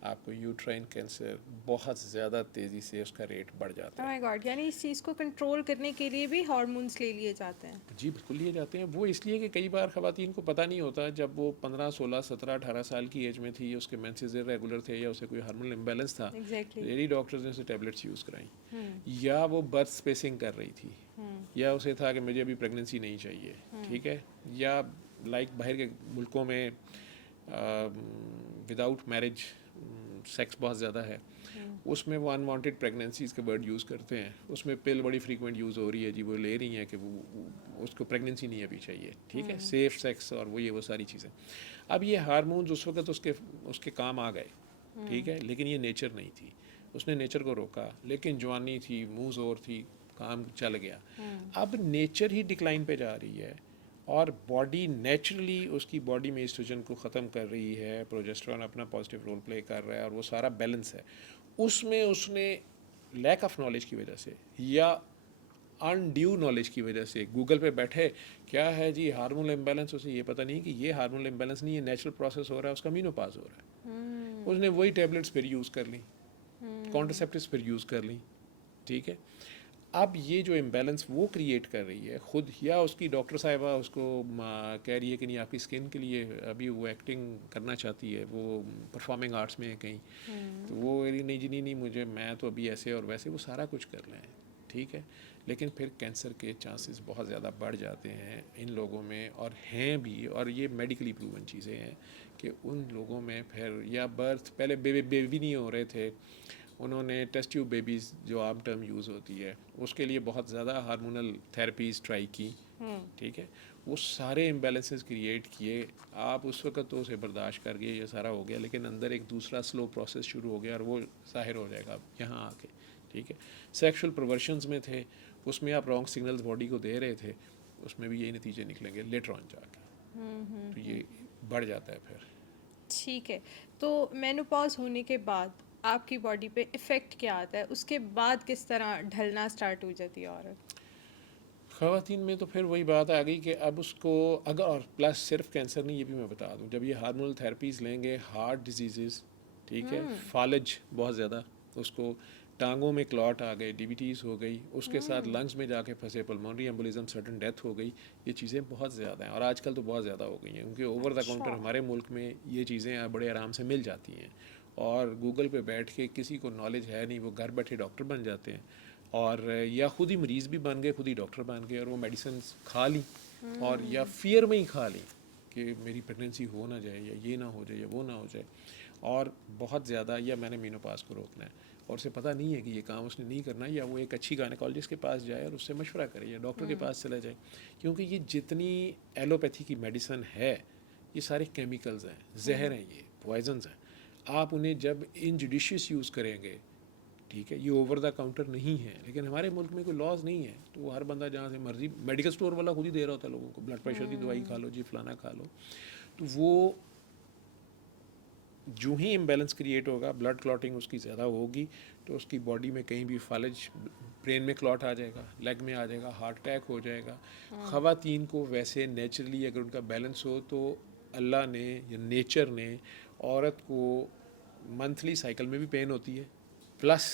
आपको यूट्राइन कैंसर बहुत ज़्यादा तेज़ी से उसका रेट बढ़ जाता ओह है। माय गॉड, यानी इस चीज़ को कंट्रोल करने के लिए भी हार्मोन्स ले लिए जाते हैं? जी बिल्कुल लिए जाते हैं। वो इसलिए कि कई बार ख़वातीन को पता नहीं होता, जब वो 15, 16, 17, 18 साल की एज में थी, उसके मेंसेस इरेगुलर थे या उसे कोई हार्मोनल इम्बैलेंस था, एग्जैक्टली। लेडी डॉक्टर्स ने उसे टेबलेट्स यूज़ कराई, या वो बर्थ स्पेसिंग कर रही थी, या उसे था कि मुझे अभी प्रेगनेंसी नहीं चाहिए, ठीक है, या लाइक बाहर के मुल्कों में विदाउट मैरिज सेक्स बहुत ज़्यादा है, उसमें वो अनवांटेड प्रेगनेंसीज़ के वर्ड यूज़ करते हैं, उसमें पिल बड़ी फ्रीक्वेंट यूज़ हो रही है जी, वो ले रही हैं कि वो उसको प्रेगनेंसी नहीं अभी चाहिए, ठीक है, सेफ सेक्स और वो सारी चीज़ें। अब ये हार्मोन्स उस वक्त उसके उसके काम आ गए, ठीक है, लेकिन ये नेचर नहीं थी, उसने नेचर को रोका, लेकिन जवानी थी, मुँह ज़ोर थी, काम चल गया। अब नेचर ही डिक्लाइन पे जा रही है और बॉडी नेचुरली उसकी बॉडी में ईस्ट्रोजन को ख़त्म कर रही है, प्रोजेस्टेरॉन अपना पॉजिटिव रोल प्ले कर रहा है और वो सारा बैलेंस है, उसमें उसने लैक ऑफ नॉलेज की वजह से या अनड्यू नॉलेज की वजह से गूगल पे बैठे क्या है जी हार्मोनल इम्बैलेंस, उसे ये पता नहीं कि ये हार्मोनल इम्बैलेंस नहीं, ये नेचुरल प्रोसेस हो रहा है, उसका मीनोपाज हो रहा है, उसने वही टेबलेट्स फिर यूज़ कर ली, कॉन्ट्रासेप्टिव्स फिर यूज़ कर ली, ठीक है। अब ये जो इम्बैलेंस वो क्रिएट कर रही है खुद, या उसकी डॉक्टर साहिबा उसको कह रही है कि नहीं आपकी स्किन के लिए अभी वो एक्टिंग करना चाहती है, वो परफॉर्मिंग आर्ट्स में है कहीं, तो वो कह रही नहीं जी नहीं मुझे, मैं तो अभी ऐसे और वैसे, वो सारा कुछ कर लें, ठीक है, लेकिन फिर कैंसर के चांसेस बहुत ज़्यादा बढ़ जाते हैं इन लोगों में, और हैं भी, और ये मेडिकली प्रूवन चीज़ें हैं कि उन लोगों में फिर या बर्थ पहले बेबी नहीं हो रहे थे, उन्होंने टेस्ट ट्यूब बेबीज़ जो आम टर्म यूज़ होती है उसके लिए बहुत ज़्यादा हार्मोनल थेरेपीज़ ट्राई की, ठीक है, वो सारे इम्बैलेंसेस क्रिएट किए, आप उस वक्त तो उसे बर्दाश्त कर गए, ये सारा हो गया, लेकिन अंदर एक दूसरा स्लो प्रोसेस शुरू हो गया और वो ज़ाहिर हो जाएगा अब यहाँ आके, ठीक है। सेक्सुअल परवर्शंस में थे, उसमें आप रॉन्ग सिग्नल्स बॉडी को दे रहे थे, उसमें भी यही नतीजे निकलेंगे लेटर ऑन जाके, तो ये बढ़ जाता है फिर। ठीक है। तो मेनोपॉज होने के बाद आपकी बॉडी पे इफ़ेक्ट क्या आता है, उसके बाद किस तरह ढलना स्टार्ट हो जाती है औरत? ख़वातीन में तो फिर वही बात आ गई कि अब उसको अगर, और प्लस सिर्फ कैंसर नहीं, ये भी मैं बता दूं, जब ये हार्मोनल थेरेपीज़ लेंगे, हार्ट डिजीज़, ठीक है, फालज बहुत ज़्यादा, उसको टांगों में क्लॉट आ गए, डीवीटीज़ हो गई, उसके साथ लंग्स में जाके फंसे, पल्मोनरी एम्बोलिज्म, सडन डेथ हो गई। ये चीज़ें बहुत ज़्यादा हैं और आजकल तो बहुत ज़्यादा हो गई हैं, क्योंकि ओवर द काउंटर हमारे मुल्क में ये चीज़ें बड़े आराम से मिल जाती हैं और गूगल पे बैठ के किसी को नॉलेज है नहीं, वो घर बैठे डॉक्टर बन जाते हैं और या खुद ही मरीज़ भी बन गए, खुद ही डॉक्टर बन गए और वो मेडिसिन खा ली और या फियर में ही खा ली कि मेरी प्रेगनेंसी हो ना जाए या ये ना हो जाए या वो ना हो जाए, और बहुत ज़्यादा या मैंने मीनोपास को रोकना है और उसे पता नहीं है कि ये काम उसने नहीं करना, या वो एक अच्छी गायनेकोलॉजिस्ट के पास जाए और उससे मशवरा करे या डॉक्टर के पास चला जाए, क्योंकि ये जितनी एलोपैथी की मेडिसिन है ये सारे केमिकल्स हैं, जहर हैं, ये पॉइजन्स हैं। आप उन्हें जब इनजुडिशियस यूज़ करेंगे, ठीक है, ये ओवर द काउंटर नहीं है, लेकिन हमारे मुल्क में कोई लॉज नहीं है, तो वो हर बंदा जहाँ से मर्जी, मेडिकल स्टोर वाला खुद ही दे रहा होता है लोगों को, ब्लड प्रेशर की दवाई खा लो जी, फलाना खा लो, तो वो जो ही इम्बेलेंस क्रिएट होगा, ब्लड क्लॉटिंग उसकी ज़्यादा होगी, तो उसकी बॉडी में कहीं भी फालज, ब्रेन में क्लॉट आ जाएगा, लेग में आ जाएगा, हार्ट अटैक हो जाएगा। ख़वातीन को वैसे नेचुरली अगर उनका बैलेंस हो तो अल्लाह ने या नेचर ने औरत को मंथली साइकिल में भी पेन होती है, प्लस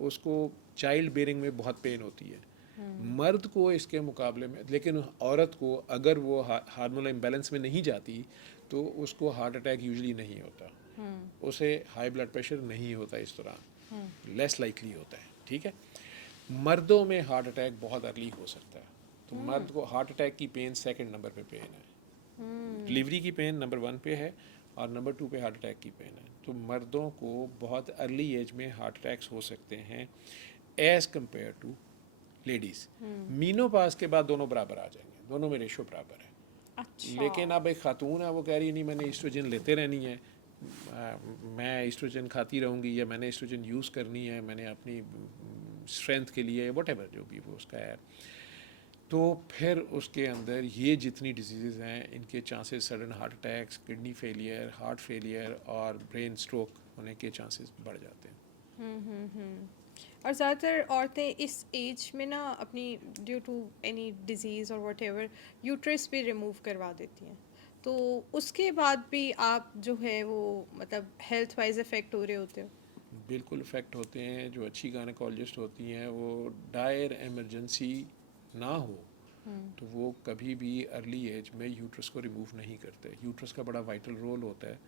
उसको चाइल्ड बेयरिंग में बहुत पेन होती है। मर्द को इसके मुकाबले में, लेकिन औरत को अगर वो हार्मोनल इम्बैलेंस में नहीं जाती तो उसको हार्ट अटैक यूजली नहीं होता, उसे हाई ब्लड प्रेशर नहीं होता, इस तरह लेस लाइकली होता है, ठीक है। मर्दों में हार्ट अटैक बहुत अर्ली हो सकता है, तो मर्द को हार्ट अटैक की पेन सेकंड नंबर पे पेन है, डिलीवरी की पेन नंबर 1 पे है और नंबर 2 पे हार्ट अटैक की पेन है। तो मर्दों को बहुत अर्ली एज में हार्ट अटैक्स हो सकते हैं एज़ कम्पेयर टू लेडीज़। मीनोपास के बाद दोनों बराबर आ जाएंगे, दोनों में रेशो बराबर है। अच्छा। लेकिन अब एक खातून है, वो कह रही है नहीं मैंने ईस्ट्रोजन लेते रहनी है, मैं ईस्ट्रोजन खाती रहूँगी या मैंने ईस्ट्रोजन यूज़ करनी है, मैंने अपनी स्ट्रेंथ के लिए, वटेवर जो भी वो उसका है, तो फिर उसके अंदर ये जितनी डिजीज़ हैं इनके chances sudden heart attacks, kidney failure, heart failure और ब्रेन स्ट्रोक होने के चांसेस बढ़ जाते हैं। और ज़्यादातर औरतें इस एज में ना अपनी ड्यू टू एनी डिजीज़ और वट यूट्रस भी रिमूव करवा देती हैं, तो उसके बाद भी आप जो है वो मतलब हेल्थ वाइज इफ़ेक्ट हो रहे होते हो। बिल्कुल इफ़ेक्ट होते हैं। जो अच्छी गायनेकोलॉजिस्ट होती हैं वो डायर एमरजेंसी ना हो तो वो कभी भी अर्ली एज में यूट्रस को रिमूव नहीं करते। यूट्रस का बड़ा वाइटल रोल होता है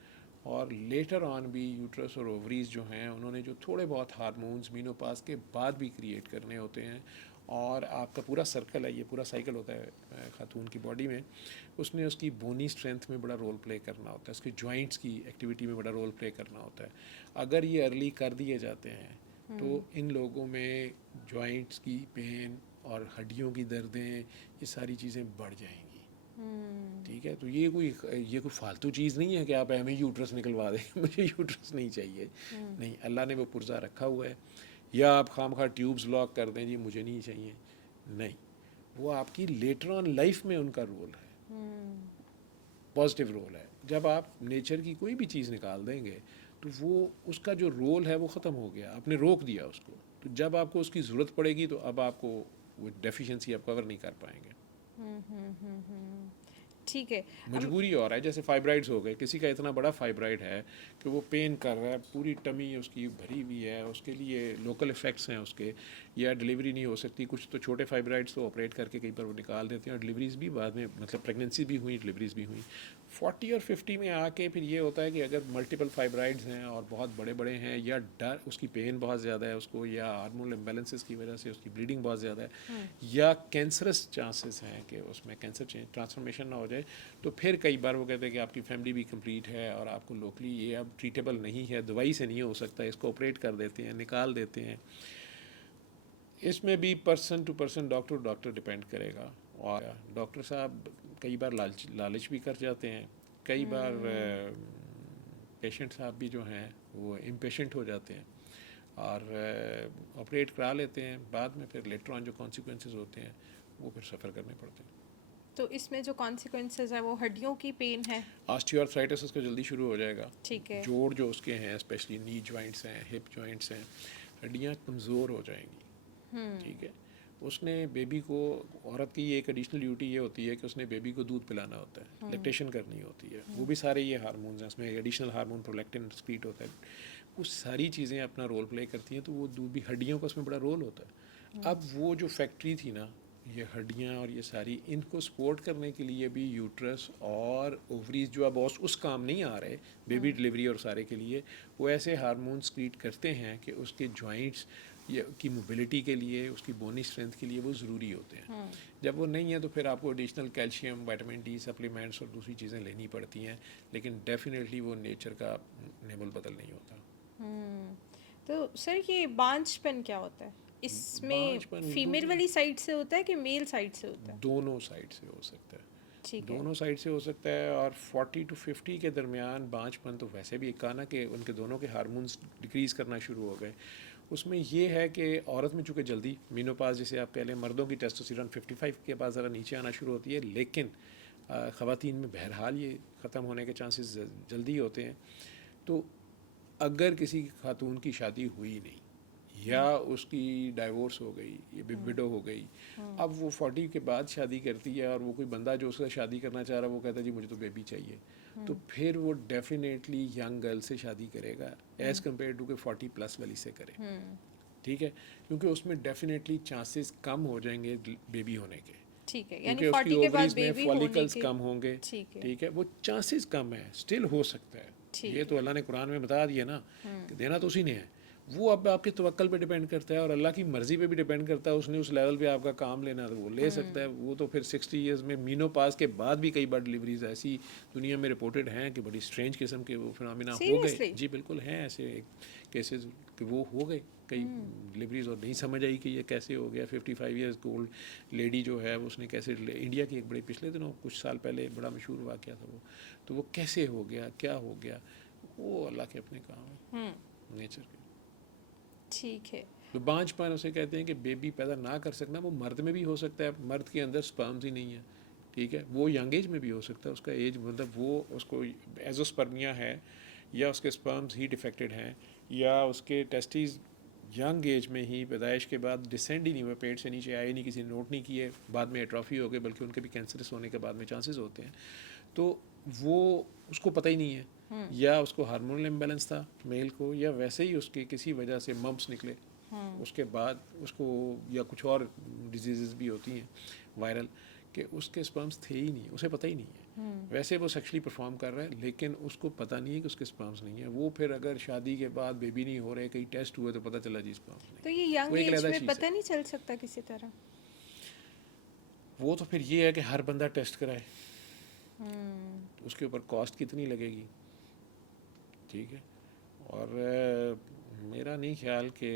और लेटर ऑन भी यूट्रस और ओवरीज जो हैं उन्होंने जो थोड़े बहुत हार्मोन्स मीनोपास के बाद भी क्रिएट करने होते हैं, और आपका पूरा सर्कल है, ये पूरा साइकिल होता है खातून की बॉडी में, उसने उसकी बोनी स्ट्रेंथ में बड़ा रोल प्ले करना होता है, उसकी जॉइंट्स की एक्टिविटी में बड़ा रोल प्ले करना होता है। अगर ये अर्ली कर दिए जाते हैं तो इन लोगों में जॉइंट्स की पेन और हड्डियों की दर्दें, ये सारी चीज़ें बढ़ जाएंगी। ठीक है, तो ये कोई फालतू चीज़ नहीं है कि आप हमें यूट्रस निकलवा दें मुझे यूट्रस नहीं चाहिए, नहीं, अल्लाह ने वो पुर्जा रखा हुआ है। या आप खामखा ट्यूब्स लॉक कर दें जी मुझे नहीं चाहिए, नहीं, वो आपकी लेटर ऑन लाइफ में उनका रोल है, पॉजिटिव रोल है। जब आप नेचर की कोई भी चीज़ निकाल देंगे तो वो उसका जो रोल है वो ख़त्म हो गया, आपने रोक दिया उसको, तो जब आपको उसकी ज़रूरत पड़ेगी तो अब आपको वो डेफिशिएंसी आप कवर नहीं कर पाएंगे। ठीक है। मजबूरी और है, जैसे फाइब्राइड्स हो गए, किसी का इतना बड़ा फाइब्राइड है कि वो पेन कर रहा है, पूरी टमी उसकी भरी हुई है, उसके लिए लोकल इफ़ेक्ट्स हैं उसके, या डिलीवरी नहीं हो सकती, कुछ तो छोटे फाइब्राइड्स तो ऑपरेट करके कहीं पर वो निकाल देते हैं और डिलीवरीज भी बाद में, मतलब प्रेगनेंसी भी हुई, डिलीवरीज भी हुई। 40 और 50 में आके फिर ये होता है कि अगर मल्टीपल फाइब्राइड्स हैं और बहुत बड़े बड़े हैं, या डर उसकी पेन बहुत ज़्यादा है उसको, या हार्मोनल इम्बेलेंसेस की वजह से उसकी ब्लीडिंग बहुत ज़्यादा है, या कैंसरस चांसेस हैं कि उसमें कैंसर ट्रांसफॉर्मेशन ना हो जाए, तो फिर कई बार वो कहते हैं कि आपकी फैमिली भी कंप्लीट है और आपको लोकली ये अब ट्रीटेबल नहीं है, दवाई से नहीं हो सकता, इसको ऑपरेट कर देते हैं, निकाल देते हैं। इसमें भी person to person, doctor to doctor depend करेगा, और डॉक्टर साहब कई बार लालच भी कर जाते हैं, कई बार पेशेंट साहब भी जो हैं वो इम्पेशेंट हो जाते हैं और ऑपरेट करा लेते हैं, बाद में फिर लेटर ऑन जो कॉन्सिक्वेंसेस होते हैं वो फिर सफ़र करने पड़ते हैं। तो इसमें जो कॉन्सिक्वेंसेस है वो हड्डियों की पेन है। ऑस्टियोआर्थराइटिस उसका जल्दी शुरू हो जाएगा, ठीक है। जोड़ जो उसके हैं, स्पेशली नी जॉइंट्स हैं, हिप जॉइंट्स हैं, हड्डियाँ कमज़ोर हो जाएंगी, ठीक है। उसने बेबी को, औरत की ये एक एडिशनल ड्यूटी ये होती है कि उसने बेबी को दूध पिलाना होता है, लैक्टेशन करनी होती है, वो भी सारे ये हार्मोन्स हैं, उसमें एडिशनल हार्मोन प्रोलैक्टिन एक्सक्रीट होता है, वो सारी चीज़ें अपना रोल प्ले करती हैं, तो वो दूध भी, हड्डियों का उसमें बड़ा रोल होता है। अब वो जो फैक्ट्री थी ना, ये हड्डियाँ और ये सारी, इनको सपोर्ट करने के लिए भी यूट्रस और ओवरीज जो अब उस काम नहीं आ रहे बेबी डिलीवरी और सारे के लिए, वो ऐसे हार्मोन्स क्रिएट करते हैं कि उसके जॉइंट्स या की मोबिलिटी के लिए, उसकी बोनी स्ट्रेंथ के लिए वो ज़रूरी होते हैं। जब वो नहीं है तो फिर आपको additional calcium, vitamin D supplements और दूसरी चीज़ें लेनी पड़ती हैं, लेकिन डेफिनेटली वो नेचर का नेबल बदल नहीं होता। तो सर ये बांझपन क्या होता है? इसमें बांझपन फीमेल वाली साइड से होता है कि मेल साइड से होता है? दोनों साइड से हो सकता है, ठीक है। दोनों साइड से हो सकता है। और 40 to 50 के दरमियान बांझपन तो वैसे भी, कहा ना कि उनके दोनों के हार्मोन्स डिक्रीज़ करना शुरू हो गए। उसमें ये है कि औरत में चूँकि जल्दी मीनोपाज जिसे आप कह लें, मर्दों की टेस्टोस्टेरोन 55 के बाद ज़रा नीचे आना शुरू होती है, लेकिन ख़वातीन में बहरहाल ये ख़त्म होने के चांसेस जल्दी होते हैं। तो अगर किसी खातून की शादी हुई नहीं या उसकी डाइवोर्स हो गई, ये विडो हो गई, अब वो 40 के बाद शादी करती है और वो कोई बंदा जो उससे शादी करना चाह रहा है वो कहता है जी मुझे तो बेबी चाहिए, तो फिर वो डेफिनेटली यंग गर्ल से शादी करेगा एज़ कम्पेयर टू के 40+ वाली से करे। ठीक है, क्योंकि उसमें डेफिनेटली चांसेस कम हो जाएंगे बेबी होने के, ठीक है, क्योंकि यानी उसकी 40 के बाद ओवरीज में बेबी होने फॉलिकल्स के। कम होंगे। ठीक है। ठीक है, वो चांसेस कम है, स्टिल हो सकता है। ठीक ये तो अल्लाह ने कुरान में बता दिया ना कि देना तो उसी ने है। वो अब आपके तवक्कल पे डिपेंड करता है और अल्लाह की मर्ज़ी पे भी डिपेंड करता है। उसने उस लेवल पे आपका काम लेना तो वो ले सकता है। वो तो फिर 60 ईयर्स में मीनोपाज के बाद भी कई बार डिलीवरीज ऐसी दुनिया में रिपोर्टेड हैं कि बड़ी स्ट्रेंज किस्म के वो फिनोमिना हो गए। सीरियसली? जी बिल्कुल हैं ऐसे केसेस कि वो हो गए कई डिलीवरीज और नहीं समझ आई कि ये कैसे हो गया। 55 ईयर्स ओल्ड लेडी जो है उसने कैसे, इंडिया की एक बड़े पिछले दिनों कुछ साल पहले बड़ा मशहूर वाक़या था वो, तो वो कैसे हो गया, क्या हो गया, वो अल्लाह के अपने काम है, नेचर के। ठीक है। तो बांझपन उसे कहते हैं कि बेबी पैदा ना कर सकना, वो मर्द में भी हो सकता है, मर्द के अंदर स्पर्म्स ही नहीं है। ठीक है, वो यंग एज में भी हो सकता है, उसका एज मतलब वो उसको एजोस्पर्मिया है या उसके स्पर्म्स ही डिफेक्टेड हैं या उसके टेस्टिस यंग एज में ही पैदाइश के बाद डिसेंड ही नहीं हुए, पेट से नीचे आए नहीं, किसी ने नोट नहीं किए, बाद में एट्रॉफी हो गए, बल्कि उनके भी कैंसरस होने के बाद में चांसेस होते हैं। तो वो उसको पता ही नहीं है, या उसको हार्मोनल इम्बेलेंस था मेल को, या वैसे ही उसके किसी वजह से मम्प्स निकले, उसके बाद उसको, या कुछ और डिजीज़ भी होती हैं वायरल, कि उसके स्पर्म्स थे ही नहीं, उसे पता ही नहीं है। वैसे वो सेक्सुअली परफॉर्म कर रहा है लेकिन उसको पता नहीं है कि उसके स्पर्म्स नहीं है। वो फिर अगर शादी के बाद बेबी नहीं हो रहे, कई टेस्ट हुए तो पता चला जी स्पर्म्स नहीं। तो ये वो यंग एक एज अलग में चीज़ पता है। नहीं चल सकता किसी तरह? वो तो फिर ये है कि हर बंदा टेस्ट कराए, उसके ऊपर कॉस्ट कितनी लगेगी। ठीक है, और मेरा नहीं ख्याल कि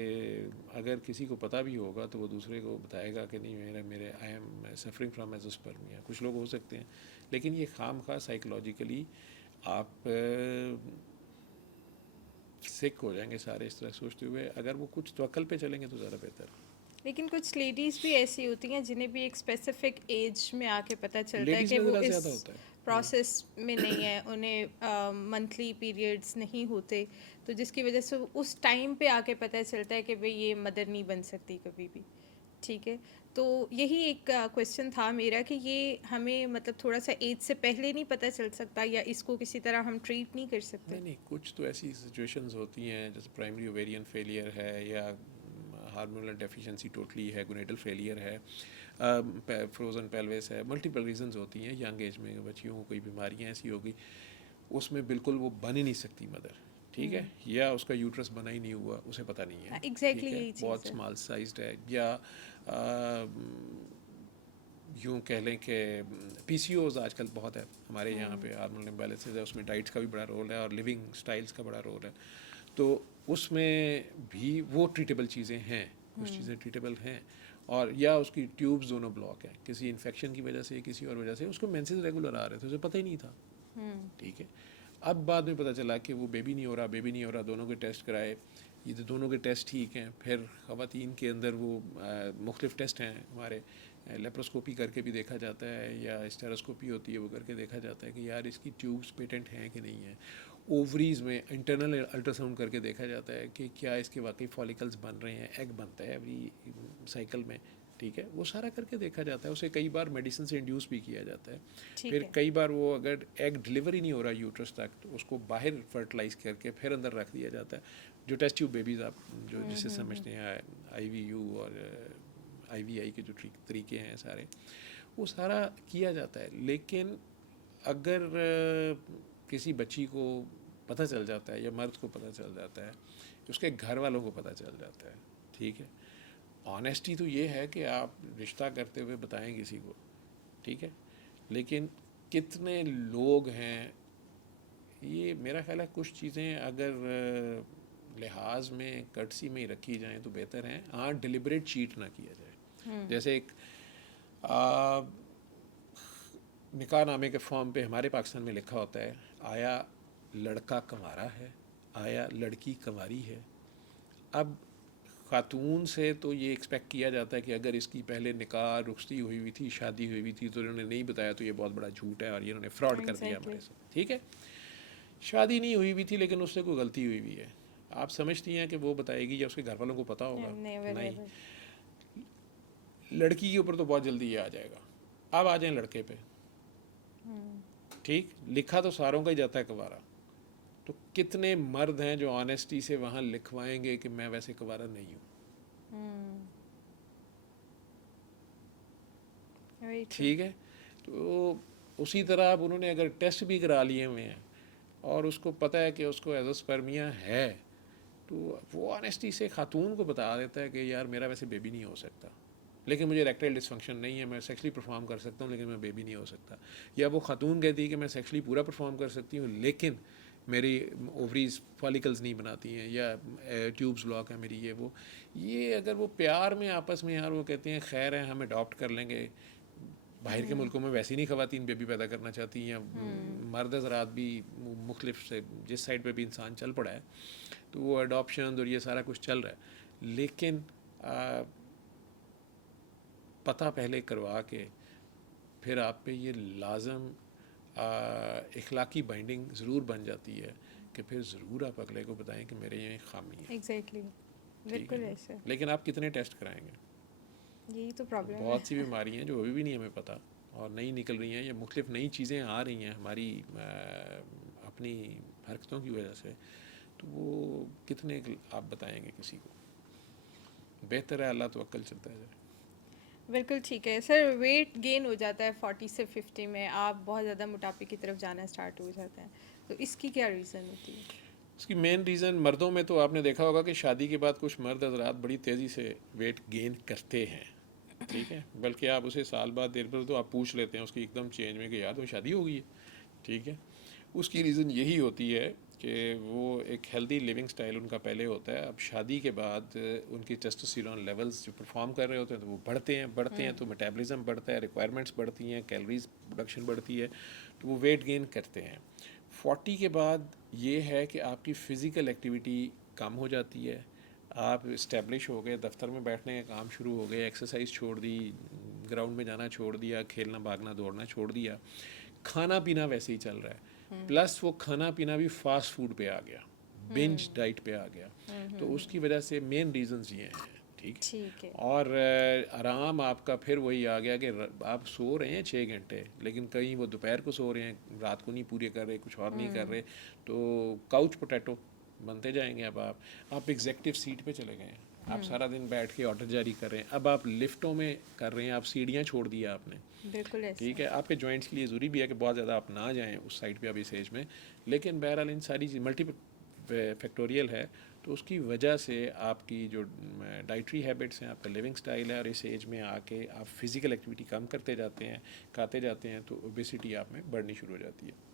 अगर किसी को पता भी होगा तो वो दूसरे को बताएगा कि नहीं मेरे I am suffering from azoospermia. कुछ लोग हो सकते हैं, लेकिन ये खाम खा साइकोलॉजिकली आप सिक हो जाएंगे सारे इस तरह सोचते हुए। अगर वो कुछ तवक्कल पे चलेंगे तो ज़्यादा बेहतर। लेकिन कुछ लेडीज़ भी ऐसी होती हैं जिन्हें भी एक स्पेसिफिक एज में आके पता चलता है लेडीज़ कि में वो ज़रा इस ज़्यादा होता है। प्रोसेस में नहीं है, उन्हें मंथली पीरियड्स नहीं होते, तो जिसकी वजह से उस टाइम पे आके पता चलता है कि भाई ये मदर नहीं बन सकती कभी भी। ठीक है, तो यही एक क्वेश्चन था मेरा कि ये हमें मतलब थोड़ा सा एज से पहले नहीं पता चल सकता, या इसको किसी तरह हम ट्रीट नहीं कर सकते? नहीं, कुछ तो ऐसी सिचुएशंस होती हैं जैसे प्राइमरी ओवेरियन फेलियर है, या हार्मोनल डेफिशिएंसी टोटली है, गोनेडल फेलियर है, फ्रोज़न पेल्विस है, मल्टीपल रीजंस होती हैं। यंग एज में बच्चियों को कोई बीमारियां ऐसी होगी उसमें बिल्कुल वो बन ही नहीं सकती मदर। ठीक है, या उसका यूट्रस बना ही नहीं हुआ, उसे पता नहीं है। एग्जैक्टली ठीक है, यही चीज़ बहुत है। स्मॉल साइज्ड है, या यूँ कह लें कि PCOS आजकल बहुत है हमारे यहाँ पे, हार्मोनल इम्बैलेंसेस है, उसमें डाइट्स का भी बड़ा रोल है और लिविंग स्टाइल्स का बड़ा रोल है। तो उसमें भी वो ट्रीटेबल चीज़ें हैं, कुछ चीज़ें ट्रीटेबल हैं। और या उसकी ट्यूब्स दोनों ब्लॉक हैं किसी इन्फेक्शन की वजह से, किसी और वजह से, उसको मेंसेस रेगुलर आ रहे थे, उसे पता ही नहीं था। ठीक है, अब बाद में पता चला कि वो बेबी नहीं हो रहा, बेबी नहीं हो रहा, दोनों के टेस्ट कराए, ये तो दोनों के टेस्ट ठीक हैं। फिर ख़वातीन के अंदर वो मुख्तलिफ टेस्ट हैं हमारे, लेप्रोस्कोपी करके भी देखा जाता है या स्टेरोस्कोपी होती है वो करके देखा जाता है कि यार इसकी ट्यूब्स पेटेंट हैं कि नहीं है। ओवरीज़ में इंटरनल अल्ट्रासाउंड करके देखा जाता है कि क्या इसके वाकई फॉलिकल्स बन रहे हैं। एग बनता है एवरी साइकिल में, ठीक है, वो सारा करके देखा जाता है। उसे कई बार मेडिसिन से इंड्यूस भी किया जाता है। ठीक फिर है। कई बार वो अगर एग डिलीवरी नहीं हो रहा यूट्रस तक, तो उसको बाहर फर्टिलाइज करके फिर अंदर रख दिया जाता है। जो टेस्ट ट्यूब बेबीज़ आप जो जिसे समझते हैं, IVU और IVI के जो तरीके हैं सारे, वो सारा किया जाता है। लेकिन अगर किसी बच्ची को पता चल जाता है या मर्द को पता चल जाता है, उसके घर वालों को पता चल जाता है, ठीक है, ऑनेस्टी तो ये है कि आप रिश्ता करते हुए बताएं किसी को, ठीक है, लेकिन कितने लोग हैं, ये मेरा ख्याल है कुछ चीज़ें अगर लिहाज में कर्टसी में ही रखी जाएं तो बेहतर हैं। हाँ, डिलिबरेट चीट ना किया जाए। जैसे एक निकाह नामे के फॉर्म पे हमारे पाकिस्तान में लिखा होता है, आया लड़का कंवारा है, आया लड़की कंवारी है। अब ख़ातून से तो ये एक्सपेक्ट किया जाता है कि अगर इसकी पहले निकाह रुखसती हुई हुई थी, शादी हुई हुई थी, तो इन्होंने नहीं बताया तो ये बहुत बड़ा झूठ है और ये इन्होंने फ्रॉड कर दिया हमारे साथ, ठीक है। शादी नहीं हुई हुई थी लेकिन उससे कोई गलती हुई हुई है, आप समझती हैं कि वो बताएगी या उसके घर वालों को पता होगा? नहीं। लड़की के ऊपर तो बहुत जल्दी ये आ जाएगा। अब आ जाए लड़के पे, ठीक, लिखा तो सारों का ही जाता है कंवारा, तो कितने मर्द हैं जो ऑनेस्टी से वहाँ लिखवाएंगे कि मैं वैसे कंवारा नहीं हूँ, ठीक है। तो उसी तरह अब उन्होंने अगर टेस्ट भी करा लिए हुए हैं और उसको पता है कि उसको एजोस्पर्मिया है, तो वो ऑनेस्टी से खातून को बता देता है कि यार मेरा वैसे बेबी नहीं हो सकता, लेकिन मुझे इरेक्टाइल डिसफंक्शन नहीं है, मैं सेक्सुअली परफॉर्म कर सकता हूँ लेकिन मैं बेबी नहीं हो सकता। या वो खातून कहती है कि मैं सेक्सुअली पूरा परफॉर्म कर सकती हूँ लेकिन मेरी ओवरीज फॉलिकल्स नहीं बनाती हैं, या ट्यूब्स ब्लॉक है मेरी, ये अगर वो प्यार में आपस में यार वो कहते हैं खैर है हम अडॉप्ट कर लेंगे, बाहर के मुल्कों में वैसे ही नहीं ख़वातीन बेबी पैदा करना चाहती हैं, मर्द हज़रात भी मुख्तलिफ से जिस साइड पे भी इंसान चल पड़ा है तो वो अडॉप्शन और ये सारा कुछ चल रहा है। लेकिन पता पहले करवा के फिर आप पे ये लाजम इखलाकी बाइंडिंग ज़रूर बन जाती है कि फिर ज़रूर आप अगले को बताएं कि मेरे ये खामी है। एग्जैक्टली, बिल्कुल ऐसे। लेकिन आप कितने टेस्ट कराएंगे? यही तो प्रॉब्लम है। बहुत सी बीमारी हैं जो अभी भी नहीं हमें पता और नई निकल रही हैं, या मुख्तलिफ नई चीज़ें आ रही हैं हमारी अपनी हरकतों की वजह से, तो वो कितने आप बताएंगे किसी को? बेहतर है अल्लाह तवक्कल चलता है। बिल्कुल ठीक है सर। वेट गेन हो जाता है 40 से 50 में, आप बहुत ज़्यादा मोटापे की तरफ जाना स्टार्ट हो जाते हैं, तो इसकी क्या रीज़न होती है? इसकी मेन रीज़न मर्दों में तो आपने देखा होगा कि शादी के बाद कुछ मर्द हज़रात बड़ी तेज़ी से वेट गेन करते हैं, ठीक है, बल्कि आप उसे साल बाद देर पर तो आप पूछ लेते हैं उसकी एकदम चेंज में कि यार तो शादी हो गई है, ठीक है। उसकी रीज़न यही होती है कि वो एक हेल्दी लिविंग स्टाइल उनका पहले होता है, अब शादी के बाद उनकी टेस्टोस्टेरोन लेवल्स जो परफॉर्म कर रहे होते हैं तो वो बढ़ते हैं तो मेटाबॉलिज्म बढ़ता है, रिक्वायरमेंट्स बढ़ती हैं, कैलोरीज प्रोडक्शन बढ़ती है, तो वो वेट गेन करते हैं। 40 के बाद ये है कि आपकी फ़िज़िकल एक्टिविटी कम हो जाती है, आप इस्टेब्लिश हो गए, दफ्तर में बैठने का काम शुरू हो गए, एक्सरसाइज छोड़ दी, ग्राउंड में जाना छोड़ दिया, खेलना भागना दौड़ना छोड़ दिया, खाना पीना वैसे ही चल रहा है, प्लस वो खाना पीना भी फास्ट फूड पे आ गया, बिंज डाइट पे आ गया, तो उसकी वजह से मेन रीजंस ये हैं, ठीक है। और आराम आपका फिर वही आ गया कि आप सो रहे हैं 6 घंटे लेकिन कहीं वो दोपहर को सो रहे हैं, रात को नहीं पूरे कर रहे, कुछ और नहीं कर रहे, तो काउच पोटैटो बनते जाएंगे। अब आप एग्जेक्टिव सीट पे चले गए हैं, आप सारा दिन बैठ के ऑर्डर जारी कर रहे हैं, अब आप लिफ्टों में कर रहे हैं, आप सीढ़ियाँ छोड़ दिया आपने, बिल्कुल ऐसे। ठीक है। आपके जॉइंट्स के लिए ज़रूरी भी है कि बहुत ज़्यादा आप ना जाएं उस साइड पे अब इस एज में, लेकिन बहरहाल इन सारी चीज़ मल्टी फैक्टोरियल है, तो उसकी वजह से आपकी जो डाइटरी हैबिट्स हैं, आपका लिविंग स्टाइल है, और इस एज में आके आप फिज़िकल एक्टिविटी कम करते जाते हैं, खाते जाते हैं, तो ओबेसिटी आप में बढ़नी शुरू हो जाती है।